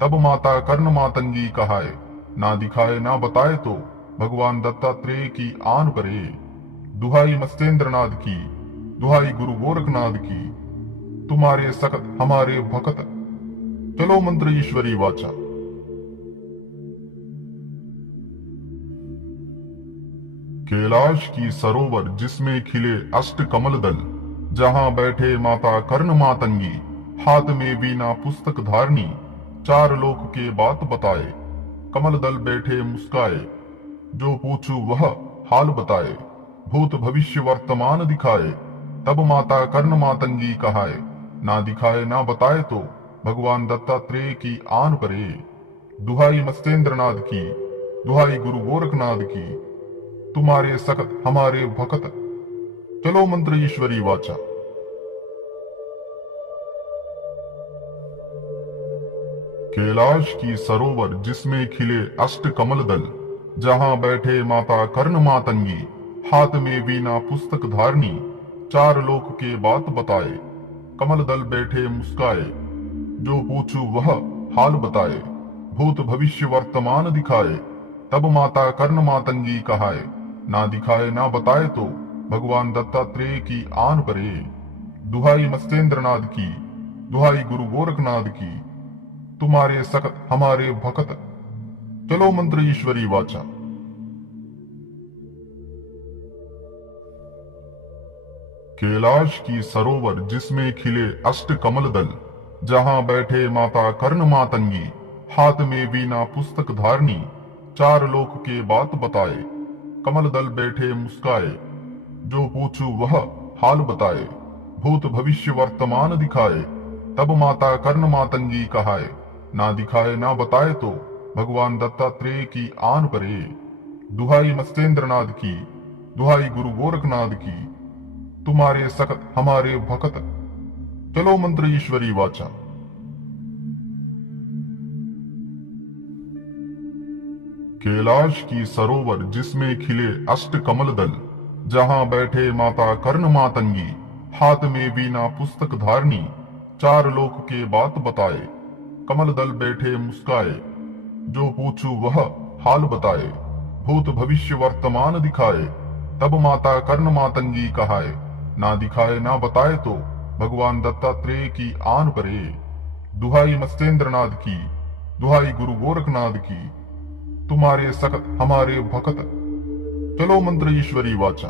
तब माता कर्ण मातंगी कहाए, ना दिखाए ना बताए तो भगवान दत्तात्रेय की आन परे। दुहाई मत्स्येंद्रनाथ की, दुहाई गुरु गोरखनाथ की, तुम्हारे सखत हमारे भक्त, चलो मंत्र ईश्वरी वाचा। कैलाश की सरोवर जिसमें खिले अष्ट कमल दल, जहां बैठे माता कर्ण मातंगी, हाथ में वीणा पुस्तक धारणी, चार लोक के बात बताए, कमल दल बैठे मुस्काए, जो पूछू वह हाल बताए, भूत भविष्य वर्तमान दिखाए। तब माता कर्ण मातंगी कहाए, ना दिखाए ना बताए तो भगवान दत्तात्रेय की आन परे। दुहाई मस्तेंद्रनाथ की, दुहाई गुरु गोरखनाथ की, तुम्हारे सखत हमारे भक्त, चलो मंत्र ईश्वरी वाचा। कैलाश की सरोवर जिसमें खिले अष्ट कमल दल, जहां बैठे माता कर्ण मातंगी, हाथ में वीणा पुस्तक धारणी, चार लोक के बात बताए। कमल दल बैठे मुस्काए, जो पूछू वह हाल बताए, भूत भविष्य वर्तमान दिखाए। तब माता कर्ण मातंगी कहाए, ना दिखाए ना बताए तो भगवान दत्तात्रेय की आन परे। दुहाई मस्तेंद्रनाथ की, दुहाई गुरु गोरखनाथ की, तुम्हारे सखत हमारे भक्त, चलो मंत्र ईश्वरी वाचा। कैलाश की सरोवर जिसमें खिले अष्ट कमल दल, जहां बैठे माता कर्ण मातंगी, हाथ में वीणा पुस्तक धारणी, चार लोक के बात बताए। कमल दल बैठे मुस्काए, जो पूछू वह हाल बताए, भूत भविष्य वर्तमान दिखाए। तब माता कर्ण मातंगी कहाए, ना दिखाए ना बताए तो भगवान दत्तात्रेय की आन परे। दुहाई मस्तेंद्रनाथ की, दुहाई गुरु गोरखनाथ की, तुम्हारे सखत हमारे भक्त, चलो मंत्र ईश्वरी वाचा। कैलाश की सरोवर जिसमें खिले अष्ट कमल दल, जहां बैठे माता कर्ण मातंगी, हाथ में वीणा पुस्तक धारणी, चार लोक के बात बताए। कमल दल बैठे मुस्काए, जो पूछू वह हाल बताए, भूत भविष्य वर्तमान दिखाए। तब माता कर्ण मातंगी कहाए, ना दिखाए ना बताए तो भगवान दत्तात्रेय की आन परे। दुहाई मस्तेंद्रनाथ की, दुहाई गुरु गोरखनाथ की, तुम्हारे सखत हमारे भक्त, चलो मंत्र ईश्वरी वाचा।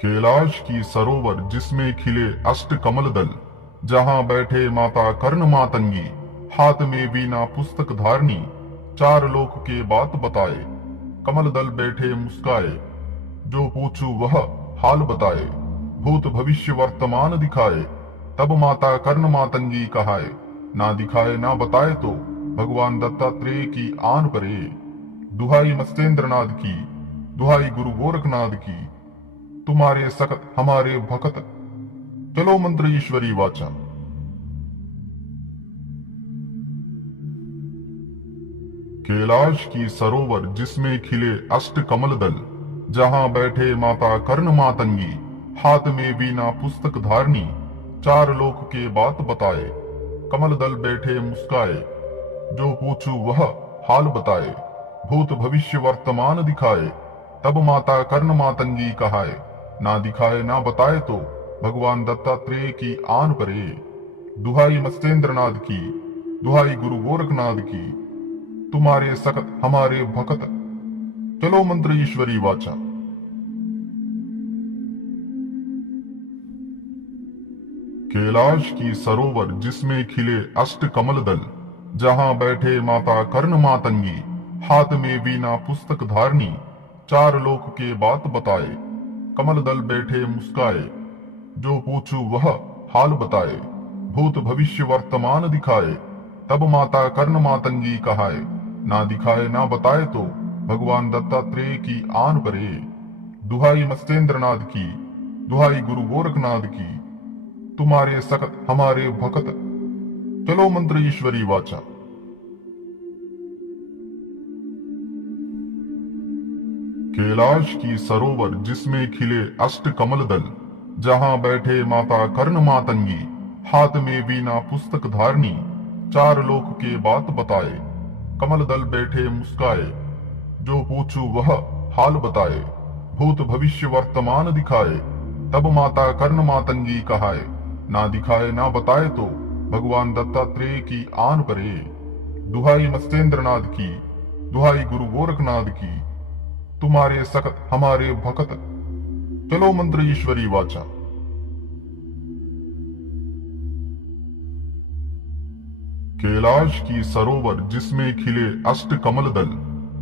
कैलाश की सरोवर जिसमें खिले अष्ट कमल दल, जहां बैठे माता कर्ण मातंगी, हाथ में वीणा पुस्तक धारणी, चार लोक के बात बताए। कमल दल बैठे मुस्काए, जो पूछू वह हाल बताए, भूत भविष्य वर्तमान दिखाए। तब माता कर्ण मातंगी कहाए, ना दिखाए ना बताए तो भगवान दत्तात्रेय की आन परे। दुहाई मस्तेंद्रनाथ की, दुहाई गुरु गोरखनाथ की, तुम्हारे सखत हमारे भक्त, चलो मंत्र ईश्वरी वाचा। कैलाश की सरोवर जिसमें खिले अष्ट कमल दल, जहां बैठे माता कर्ण मातंगी, हाथ में वीणा पुस्तक धारणी, चार लोक के बात बताए। कमल दल बैठे मुस्काए, जो पूछू वह हाल बताए, भूत भविष्य वर्तमान दिखाए। तब माता कर्ण मातंगी कहाए, ना दिखाए ना बताए तो भगवान दत्तात्रेय की आन परे। दुहाई मस्तेंद्रनाथ की, दुहाई गुरु गोरखनाथ की, तुम्हारे सखत हमारे भक्त, चलो मंत्र ईश्वरी वाचा। कैलाश की सरोवर जिसमें खिले अष्ट कमल दल, जहां बैठे माता कर्ण मातंगी, हाथ में वीणा पुस्तक धारणी, चार लोक के बात बताए। कमल दल बैठे मुस्काए, जो पूछू वह हाल बताए, भूत भविष्य वर्तमान दिखाए। तब माता कर्ण मातंगी कहाए, ना दिखाए ना बताए तो भगवान दत्तात्रेय की आन परे। दुहाई मस्तेंद्रनाथ की, दुहाई गुरु गोरखनाथ की, तुम्हारे सखत हमारे भक्त, चलो मंत्र ईश्वरी वाचा। कैलाश की सरोवर जिसमें खिले अष्ट कमल दल, जहां बैठे माता कर्ण मातंगी, हाथ में वीणा पुस्तक धारणी, चार लोक के बात बताए। कमल दल बैठे मुस्काए, जो पूछू वह हाल बताए, भूत भविष्य वर्तमान दिखाए। तब माता कर्ण मातंगी कहाए, ना दिखाए ना बताए तो भगवान दत्तात्रेय की आन परे। दुहाई मस्तेंद्रनाथ की, दुहाई गुरु गोरखनाथ की, तुम्हारे सखत हमारे भक्त, चलो मंत्र ईश्वरी वाचा। कैलाश की सरोवर जिसमें खिले अष्ट कमल दल,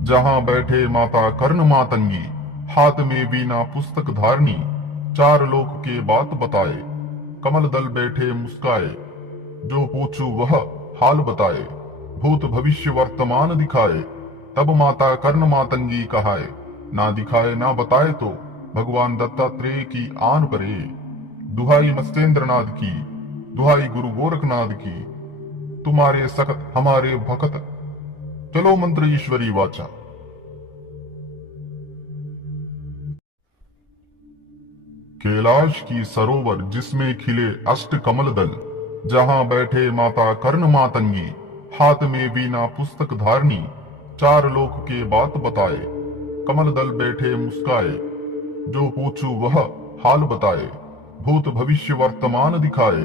जहां बैठे माता कर्ण मातंगी, हाथ में वीणा पुस्तक धारणी, चार लोक के बात बताए, कमल दल बैठे मुस्काए, जो पूछू वह हाल बताए, भूत भविष्य वर्तमान दिखाए, तब माता कर्ण मातंगी कहाए, ना दिखाए ना बताए तो भगवान दत्तात्रेय की आन परे। दुहाई मत्स्येंद्रनाथ की, दुहाई गुरु गोरखनाथ की, तुम्हारे सखत हमारे भकत, चलो मंत्र ईश्वरी वाचा। कैलाश की सरोवर जिसमें खिले अष्ट कमल दल, जहां बैठे माता कर्ण मातंगी, हाथ में वीणा पुस्तक धारणी, चार लोक के बात बताए, कमल दल बैठे मुस्काए, जो पूछू वह हाल बताए, भूत भविष्य वर्तमान दिखाए,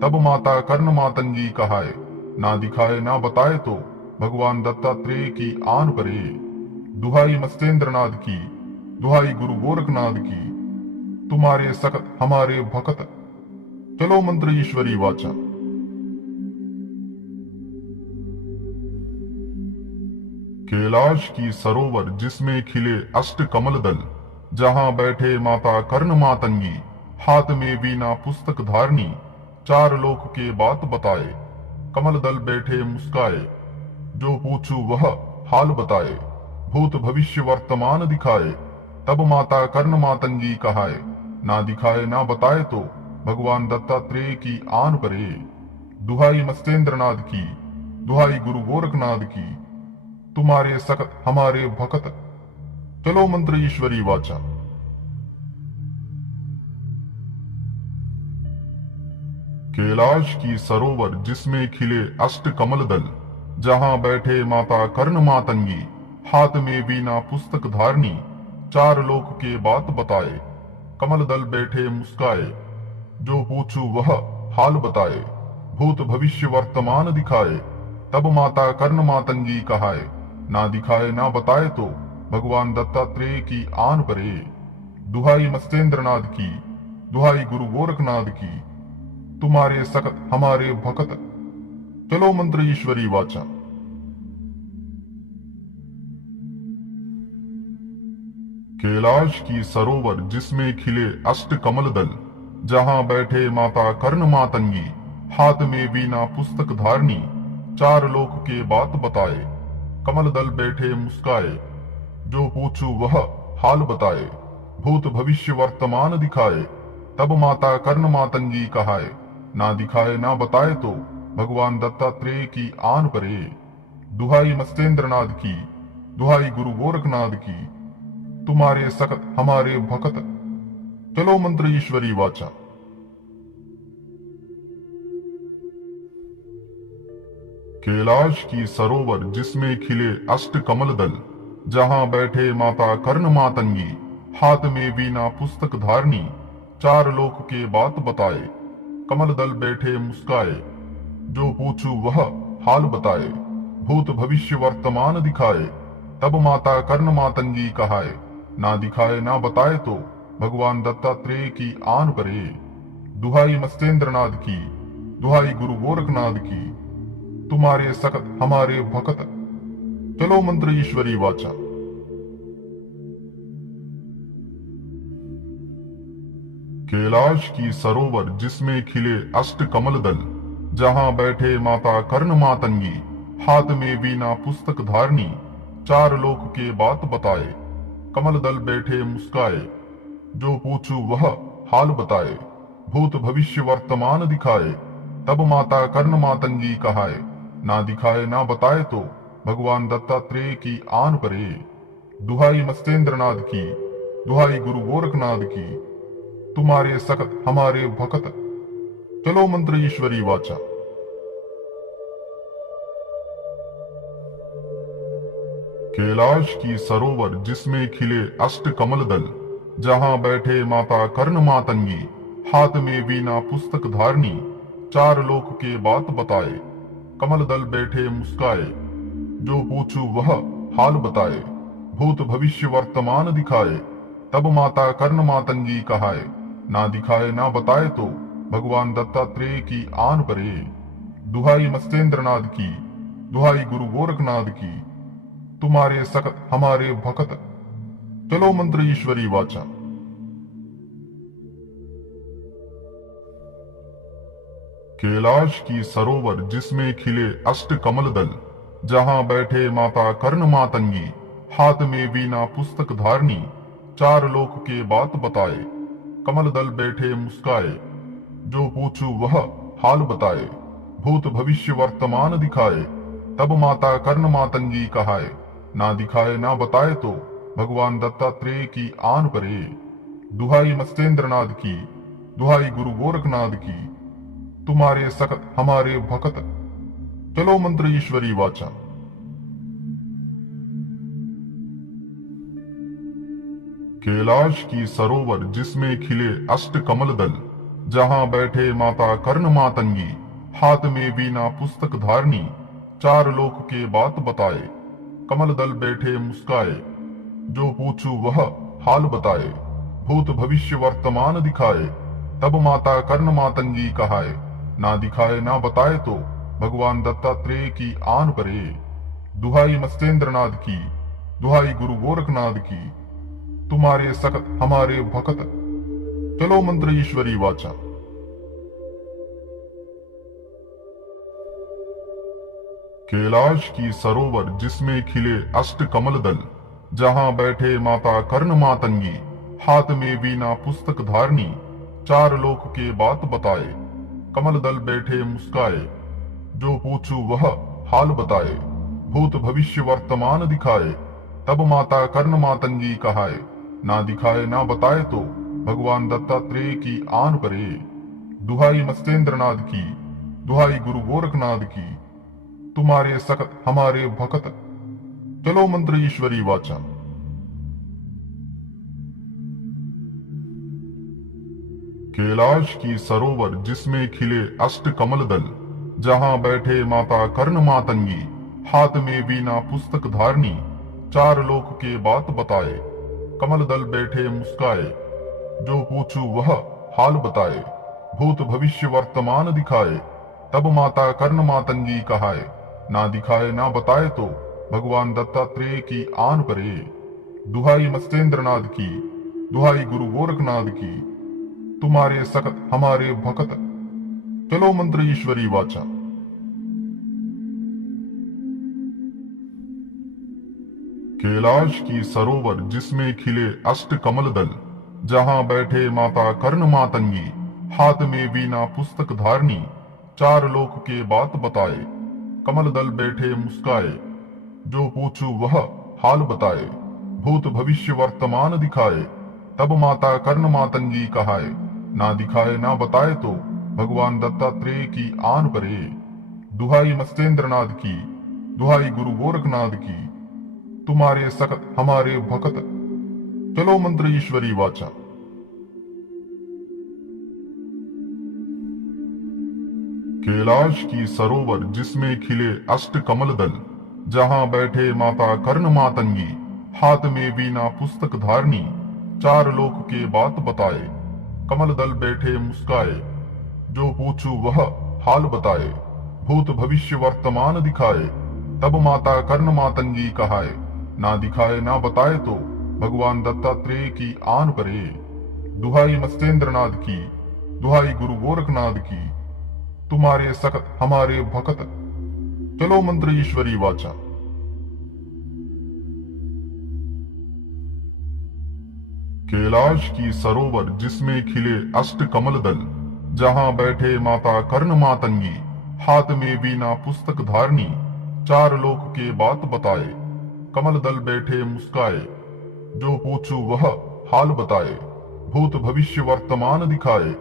तब माता कर्ण मातंगी कहाए, ना दिखाए ना बताए तो भगवान दत्तात्रेय की आन परे। दुहाई मत्स्येंद्रनाथ की, दुहाई गुरु गोरखनाथ की, तुम्हारे सखत हमारे भकत, चलो मंत्र ईश्वरी वाचा। कैलाश की सरोवर जिसमें खिले अष्ट कमल दल, जहां बैठे माता कर्ण मातंगी, हाथ में वीणा पुस्तक धारणी, चार लोक के बात बताए, कमल दल बैठे मुस्काए, जो पूछू वह हाल बताए, भूत भविष्य वर्तमान दिखाए, तब माता कर्ण मातंगी कहाए, ना दिखाए ना बताए तो भगवान दत्तात्रेय की आन परे। दुहाई मत्स्येंद्रनाथ की, दुहाई गुरु गोरखनाथ की, तुम्हारे सखत हमारे भकत, चलो मंत्र ईश्वरी वाचा। कैलाश की सरोवर जिसमें खिले अष्ट कमल दल, जहां बैठे माता कर्ण मातंगी, हाथ में वीणा पुस्तक धारणी, चार लोक के बात बताए, कमल दल बैठे मुस्काए, जो पूछू वह हाल बताए, भूत भविष्य वर्तमान दिखाए, तब माता कर्ण मातंगी कहाए, ना दिखाए ना बताए तो भगवान दत्तात्रेय की आन परे। दुहाई मत्स्येंद्रनाथ की, दुहाई गुरु गोरखनाथ की, तुम्हारे सखत हमारे भकत, चलो मंत्र ईश्वरी वाचा। कैलाश की सरोवर जिसमें खिले अष्ट कमल दल, जहां बैठे माता कर्ण मातंगी, हाथ में वीणा पुस्तक धारणी, चार लोक के बात बताए, कमल दल बैठे मुस्काए, जो पूछू वह हाल बताए, भूत भविष्य वर्तमान दिखाए, तब माता कर्ण मातंगी कहाए, ना दिखाए ना बताए तो भगवान दत्तात्रेय की आन परे। दुहाई मत्स्येंद्रनाथ की, दुहाई गुरु गोरखनाथ की, तुम्हारे सखत हमारे भकत, चलो मंत्र ईश्वरी वाचा। कैलाश की सरोवर जिसमें खिले अष्ट कमल दल, जहां बैठे माता कर्ण मातंगी, हाथ में वीणा पुस्तक धारणी, चार लोक के बात बताए, कमल दल बैठे मुस्काए, जो पूछू वह हाल बताए, भूत भविष्य वर्तमान दिखाए, तब माता कर्ण मातंगी कहाए, ना दिखाए ना बताए तो भगवान दत्तात्रेय की आन परे। दुहाई मत्स्येंद्रनाथ की, दुहाई गुरु गोरखनाथ की, तुम्हारे सखत हमारे भकत, चलो मंत्र ईश्वरी वाचा। कैलाश की सरोवर जिसमें खिले अष्ट कमल दल, जहां बैठे माता कर्ण मातंगी, हाथ में वीणा पुस्तक धारणी, चार लोक के बात बताए, कमल दल बैठे मुस्काए, जो पूछू वह हाल बताए, भूत भविष्य वर्तमान दिखाए, तब माता कर्ण मातंगी कहाए, ना दिखाए ना बताए तो भगवान दत्तात्रेय की आन परे। दुहाई मत्स्येंद्रनाथ की, दुहाई गुरु गोरखनाथ की, तुम्हारे सखत हमारे भकत, चलो मंत्र ईश्वरी वाचा। कैलाश की सरोवर जिसमें खिले अष्ट कमल दल, जहां बैठे माता कर्ण मातंगी, हाथ में वीणा पुस्तक धारणी, चार लोक के बात बताए, कमल दल बैठे मुस्काए, जो पूछू वह हाल बताए, भूत भविष्य वर्तमान दिखाए, तब माता कर्ण मातंगी कहाए, ना दिखाए ना बताए तो भगवान दत्तात्रेय की आन परे। दुहाई मत्स्येंद्रनाथ की, दुहाई गुरु गोरखनाथ की, तुम्हारे सकत हमारे भकत, चलो मंत्र ईश्वरी वाचा। कैलाश की सरोवर जिसमें खिले अष्ट कमल दल, जहां बैठे माता कर्ण मातंगी, हाथ में वीणा पुस्तक धारणी, चार लोक के बात बताए, कमल दल बैठे मुस्काए, जो पूछू वह हाल बताए, भूत भविष्य वर्तमान दिखाए, तब माता कर्ण मातंगी कहाए, ना दिखाए ना बताए तो भगवान दत्तात्रेय की आन परे। दुहाई मत्स्येंद्रनाथ की, दुहाई गुरु गोरखनाथ की, तुम्हारे सकत हमारे भकत, चलो मंत्र ईश्वरी वाचा। कैलाश की सरोवर जिसमें खिले अष्ट कमल दल, जहां बैठे माता कर्ण मातंगी, हाथ में वीणा पुस्तक धारणी, चार लोक के बात बताए, कमल दल बैठे मुस्काए, जो पूछू वह हाल बताए, भूत भविष्य वर्तमान दिखाए, तब माता कर्ण मातंगी कहाए, ना दिखाए ना बताए तो भगवान दत्तात्रेय की आन परे। दुहाई मत्स्येंद्रनाथ की, दुहाई गुरु गोरखनाथ की, तुम्हारे सकत हमारे भकत, चलो मंत्र ईश्वरी वाचा। कैलाश की सरोवर जिसमें खिले अष्ट कमल दल, जहां बैठे माता कर्ण मातंगी, हाथ में वीणा पुस्तक धारणी, चार लोक के बात बताए, कमल दल बैठे मुस्काए, जो पूछू वह हाल बताए, भूत भविष्य वर्तमान दिखाए, तब माता कर्ण मातंगी कहाए, ना दिखाए ना बताए तो भगवान दत्तात्रेय की आन परे। दुहाई मत्स्येंद्रनाथ की, दुहाई गुरु गोरखनाथ की, तुम्हारे सकत हमारे भकत, चलो मंत्र ईश्वरी वाचा। कैलाश की सरोवर जिसमें खिले अष्ट कमल दल, जहां बैठे माता कर्ण मातंगी, हाथ में वीणा पुस्तक धारणी, चार लोक के बात बताए, कमल दल बैठे मुस्काए, जो पूछू वह हाल बताए, भूत भविष्य वर्तमान दिखाए, तब माता कर्ण मातंगी कहाए, ना दिखाए ना बताए तो भगवान दत्तात्रेय की आन परे। दुहाई मत्स्येंद्रनाथ की, दुहाई गुरु गोरखनाथ की, तुम्हारे सकत हमारे भकत, चलो मंत्र ईश्वरी वाचा। कैलाश की सरोवर जिसमें खिले अष्ट कमल दल, जहां बैठे माता कर्ण मातंगी, हाथ में वीणा पुस्तक धारणी, चार लोक के बात बताए, कमल दल बैठे मुस्काए, जो पूछू वह हाल बताए, भूत भविष्य वर्तमान दिखाए, तब माता कर्ण मातंगी कहाए, ना दिखाए ना बताए तो भगवान दत्तात्रेय की आन परे। दुहाई मत्स्येंद्रनाथ की, दुहाई गुरु गोरखनाथ की, तुम्हारे सकत हमारे भकत, चलो मंत्र ईश्वरी वाचा। कैलाश की सरोवर जिसमें खिले अष्ट कमल दल, जहां बैठे माता कर्ण मातंगी, हाथ में वीणा पुस्तक धारणी, चार लोक के बात बताए, कमल दल बैठे मुस्काए, जो पूछू वह हाल बताए, भूत भविष्य वर्तमान दिखाए, तब माता कर्ण मातंगी कहाए, ना दिखाए ना बताए तो भगवान दत्तात्रेय की आन परे। दुहाई मत्स्येंद्रनाथ की, दुहाई गुरु गोरखनाथ की, तुम्हारे सकत हमारे भकत, चलो मंत्र ईश्वरी वाचा। कैलाश की सरोवर जिसमें खिले अष्ट कमल दल, जहां बैठे माता कर्ण मातंगी, हाथ में वीणा पुस्तक धारणी, चार लोक के बात बताए, कमल दल बैठे मुस्काए, जो पूछू वह हाल बताए, भूत भविष्य वर्तमान दिखाए,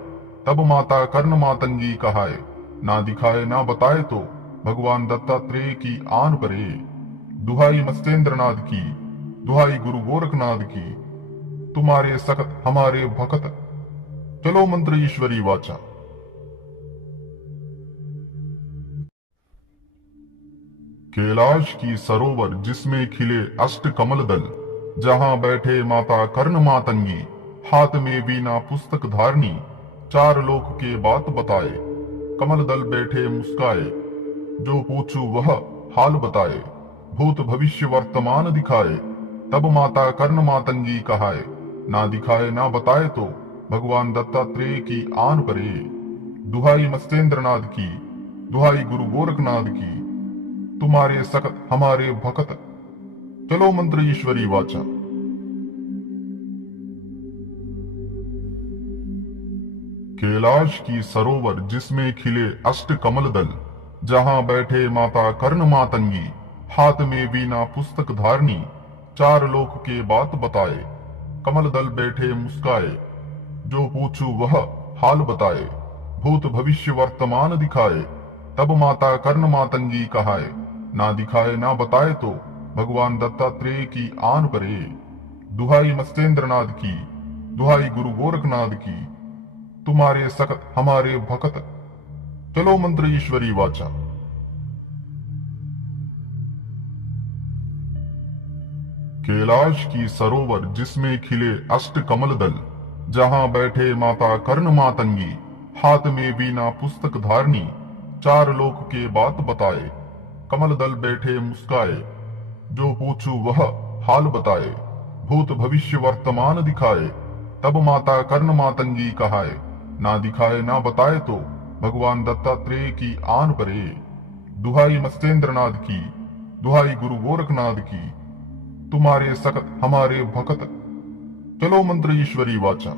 तब माता कर्ण मातंगी कहाए, ना दिखाए ना बताए तो भगवान दत्तात्रेय की आन परे। दुहाई मत्स्येंद्रनाथ की, दुहाई गुरु गोरखनाथ की, तुम्हारे सकत हमारे भकत, चलो मंत्र ईश्वरी वाचा। कैलाश की सरोवर जिसमें खिले अष्ट कमल दल, जहां बैठे माता कर्ण मातंगी, हाथ में वीणा पुस्तक धारणी, चार लोक के बात बताए, कमल दल बैठे मुस्काए, जो पूछू वह हाल बताए, भूत भविष्य वर्तमान दिखाए। तब माता कर्ण मातंगी कहाए, ना दिखाए ना बताए तो भगवान दत्तात्रेय की आन परे। दुहाई मत्स्येंद्रनाथ की, दुहाई गुरु गोरखनाथ की, तुम्हारे सकत हमारे भकत, चलो मंत्र ईश्वरी वाचा। कैलाश की सरोवर जिसमें खिले अष्ट कमल दल, जहां बैठे माता कर्ण मातंगी, हाथ में वीणा पुस्तक धारणी, चार लोक के बात बताए। कमल दल बैठे मुस्काए, जो पूछू वह हाल बताए, भूत भविष्य वर्तमान दिखाए। तब माता कर्ण मातंगी कहाए, ना दिखाए ना बताए तो भगवान दत्तात्रेय की आन परे। दुहाई मत्स्येंद्रनाथ की, दुहाई गुरु गोरखनाथ की, तुम्हारे सकत हमारे भकत, चलो मंत्र ईश्वरी वाचा। कैलाश की सरोवर जिसमें खिले अष्ट कमल दल, जहां बैठे माता कर्ण मातंगी, हाथ में वीणा पुस्तक धारणी, चार लोक के बात बताए। कमल दल बैठे मुस्काए, जो पूछू वह हाल बताए, भूत भविष्य वर्तमान दिखाए। तब माता कर्ण मातंगी कहाए, ना दिखाए ना बताए तो भगवान दत्तात्रेय की आन परे। दुहाई मत्स्येंद्रनाथ की, दुहाई गुरु गोरखनाथ की, तुम्हारे सकत हमारे भकत, चलो मंत्र ईश्वरी वाचा।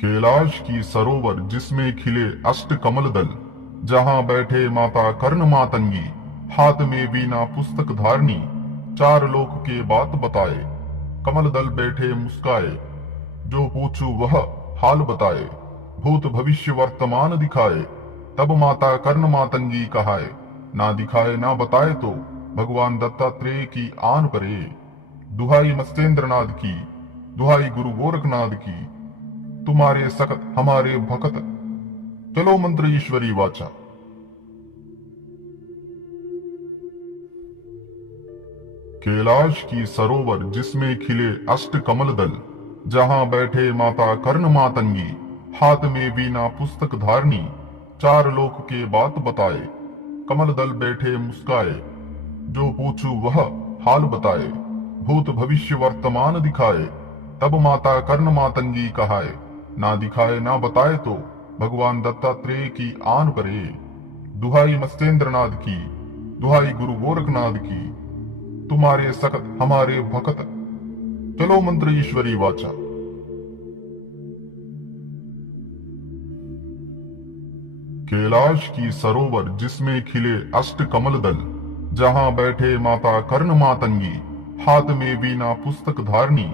कैलाश की सरोवर जिसमें खिले अष्ट कमल दल, जहां बैठे माता कर्ण मातंगी, हाथ में वीणा पुस्तक धारणी, चार लोक के बात बताए। कमल दल बैठे मुस्काए, जो पूछू वह हाल बताए, भूत भविष्य वर्तमान दिखाए। तब माता कर्ण मातंगी कहाए, ना दिखाए ना बताए तो भगवान दत्तात्रेय की आन परे। दुहाई मत्स्येंद्रनाथ की, दुहाई गुरु गोरखनाथ की, तुम्हारे सकत हमारे भकत, चलो मंत्र ईश्वरी वाचा। कैलाश की सरोवर जिसमें खिले अष्ट कमल दल, जहां बैठे माता कर्ण मातंगी, हाथ में वीणा पुस्तक धारणी, चार लोक के बात बताए। कमल दल बैठे मुस्काए, जो पूछू वह हाल बताए, भूत भविष्य वर्तमान दिखाए। तब माता कर्ण मातंगी कहाए, ना दिखाए ना बताए तो भगवान दत्तात्रेय की आन परे। दुहाई मत्स्येंद्रनाथ की, दुहाई गुरु गोरखनाथ की, तुम्हारे सकत हमारे भकत, चलो मंत्र ईश्वरी वाचा। कैलाश की सरोवर जिसमें खिले अष्ट कमल दल, जहां बैठे माता कर्ण मातंगी, हाथ में वीणा पुस्तक धारणी,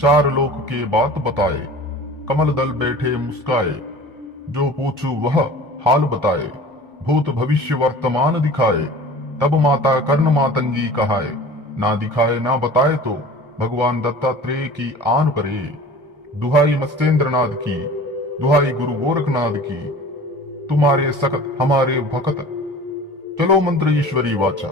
चार लोक के बात बताए। कमल दल बैठे मुस्काए, जो पूछू वह हाल बताए, भूत भविष्य वर्तमान दिखाए। तब माता कर्ण मातंगी कहाए, ना दिखाए ना बताए तो भगवान दत्तात्रेय की आन परे। दुहाई मत्स्येंद्रनाथ की, दुहाई गुरु गोरखनाथ की, तुम्हारे सकत हमारे भकत, चलो मंत्र ईश्वरी वाचा।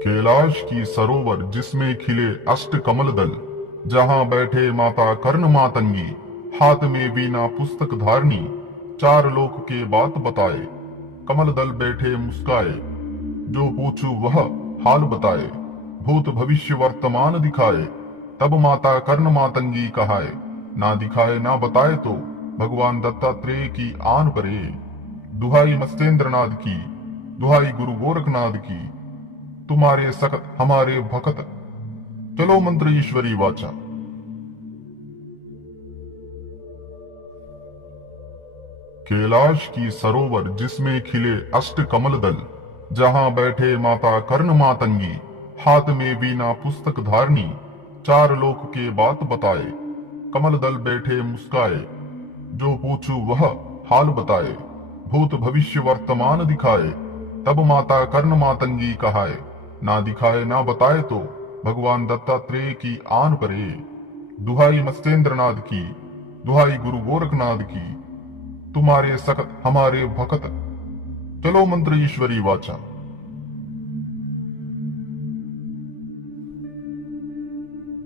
कैलाश की सरोवर जिसमें खिले अष्ट कमल दल, जहां बैठे माता कर्ण मातंगी, हाथ में वीणा पुस्तक धारणी, चार लोक के बात बताए। कमल दल बैठे मुस्काए, जो पूछू वह हाल बताए, भूत भविष्य वर्तमान दिखाए। तब माता कर्ण मातंगी कहाए, ना दिखाए ना बताए तो भगवान दत्तात्रेय की आन परे। दुहाई मत्स्येंद्रनाथ की, दुहाई गुरु गोरखनाथ की, तुम्हारे सकत हमारे भकत, चलो मंत्र ईश्वरी वाचा। कैलाश की सरोवर जिसमें खिले अष्ट कमल दल, जहां बैठे माता कर्ण मातंगी, हाथ में वीणा पुस्तक धारणी, चार लोक के बात बताए। कमल दल बैठे मुस्काए, जो पूछू वह हाल बताए, भूत भविष्य वर्तमान दिखाए। तब माता कर्ण मातंगी कहाए, ना दिखाए ना बताए तो भगवान दत्तात्रेय की आन परे। दुहाई मत्स्येंद्रनाथ की, दुहाई गुरु गोरखनाथ की, तुम्हारे सकत हमारे भकत, चलो मंत्र ईश्वरी वाचा।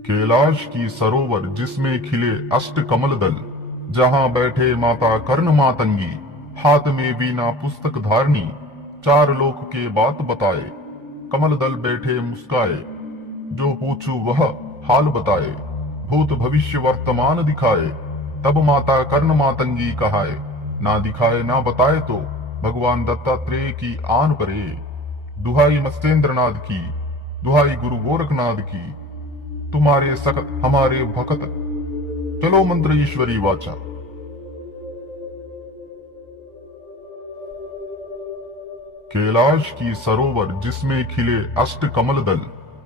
कैलाश की सरोवर जिसमें खिले अष्ट कमल दल, जहां बैठे माता कर्ण मातंगी, हाथ में वीणा पुस्तक धारणी, चार लोक के बात बताए। कमल दल बैठे मुस्काए, जो पूछू वह हाल बताए। भूत भविष्य वर्तमान दिखाए, तब माता कर्ण मातंगी कहाए। ना दिखाए ना बताए तो भगवान दत्तात्रेय की आन परे। दुहाई मत्स्येंद्रनाथ की, दुहाई गुरु गोरखनाथ की, तुम्हारे सकत हमारे भकत, चलो मंत्र ईश्वरी वाचा। कैलाश की सरोवर जिसमें खिले अष्ट कमल दल,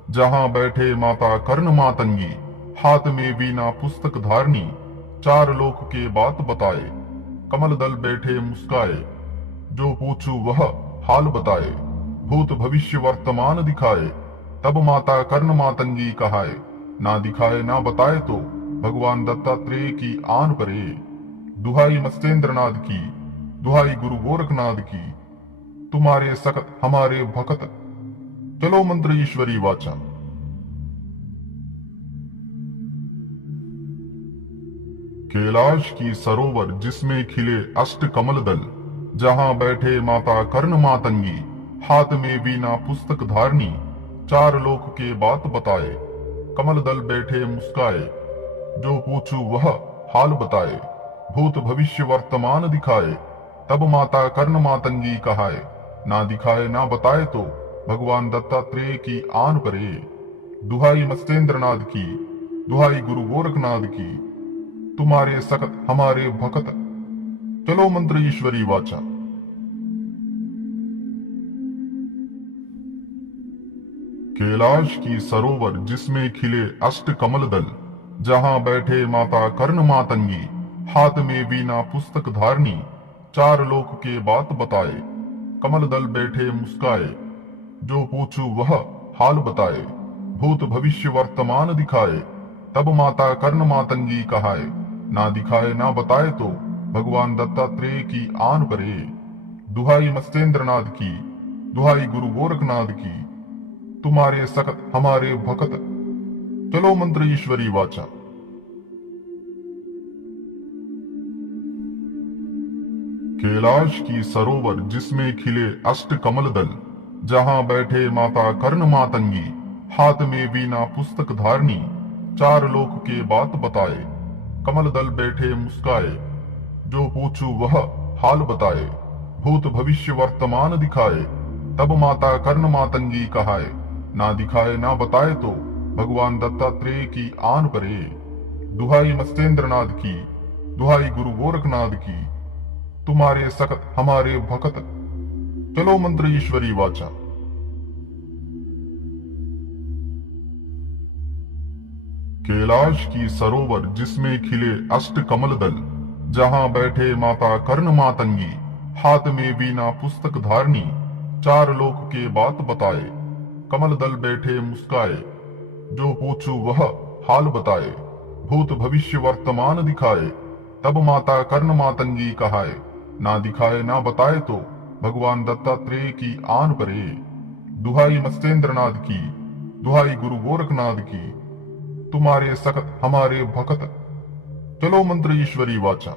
जहां बैठे माता कर्ण मातंगी, हाथ में वीणा पुस्तक धारणी, चार लोक के बात बताए। कमल दल बैठे मुस्काए, जो पूछू वह हाल बताए। भूत भविष्य वर्तमान दिखाए, तब माता कर्ण मातंगी कहाए। ना दिखाए ना बताए तो भगवान दत्तात्रेय की आन परे। दुहाई मत्स्येंद्रनाथ की, दुहाई गुरु गोरखनाथ की, तुम्हारे सकत हमारे भकत, चलो मंत्र ईश्वरी वाचा। कैलाश की सरोवर जिसमें खिले अष्ट कमल दल, जहां बैठे माता कर्ण मातंगी, हाथ में वीणा पुस्तक धारणी, चार लोक के बात बताए। कमल दल बैठे मुस्काए, जो पूछू वह हाल बताए। भूत भविष्य वर्तमान दिखाए, तब माता कर्ण मातंगी कहाए। ना दिखाए ना बताए तो भगवान दत्तात्रेय की आन परे। दुहाई मत्स्येंद्रनाथ की, दुहाई गुरु गोरखनाथ की, तुम्हारे सकत हमारे भकत, चलो मंत्र ईश्वरी वाचा। कैलाश की सरोवर जिसमें खिले अष्ट कमल दल, जहां बैठे माता कर्ण मातंगी, हाथ में वीणा पुस्तक धारणी, चार लोक के बात बताए। कमल दल बैठे मुस्काए, जो पूछू वह हाल बताए। भूत भविष्य वर्तमान दिखाए, तब माता कर्ण मातंगी कहाए। ना दिखाए ना बताए तो भगवान दत्तात्रेय की आन परे। दुहाई मत्स्येंद्रनाथ की, दुहाई गुरु गोरखनाथ की, तुम्हारे सकत हमारे भकत, चलो मंत्र ईश्वरी वाचा। कैलाश की सरोवर जिसमें खिले अष्ट कमल दल, जहां बैठे माता कर्ण मातंगी, हाथ में वीणा पुस्तक धारणी, चार लोक के बात बताए। कमल दल बैठे मुस्काए, जो पूछू वह हाल बताए। भूत भविष्य वर्तमान दिखाए, तब माता कर्ण मातंगी कहाए। ना दिखाए ना बताए तो भगवान दत्तात्रेय की आन परे। दुहाई मत्स्येंद्रनाथ की, दुहाई गुरु गोरखनाथ की, तुम्हारे सकत हमारे भकत, चलो मंत्र ईश्वरी वाचा। कैलाश की सरोवर जिसमें खिले अष्ट कमल दल, जहां बैठे माता कर्ण मातंगी, हाथ में वीणा पुस्तक धारणी, चार लोक के बात बताए। कमल दल बैठे मुस्काए, जो पूछू वह हाल बताए। भूत भविष्य वर्तमान दिखाए, तब माता कर्ण मातंगी कहाए। ना दिखाए ना बताए तो भगवान दत्तात्रेय की आन परे। दुहाई मत्स्येंद्रनाथ की, दुहाई गुरु गोरखनाथ की, तुम्हारे सकत हमारे भकत, चलो मंत्र ईश्वरी वाचा।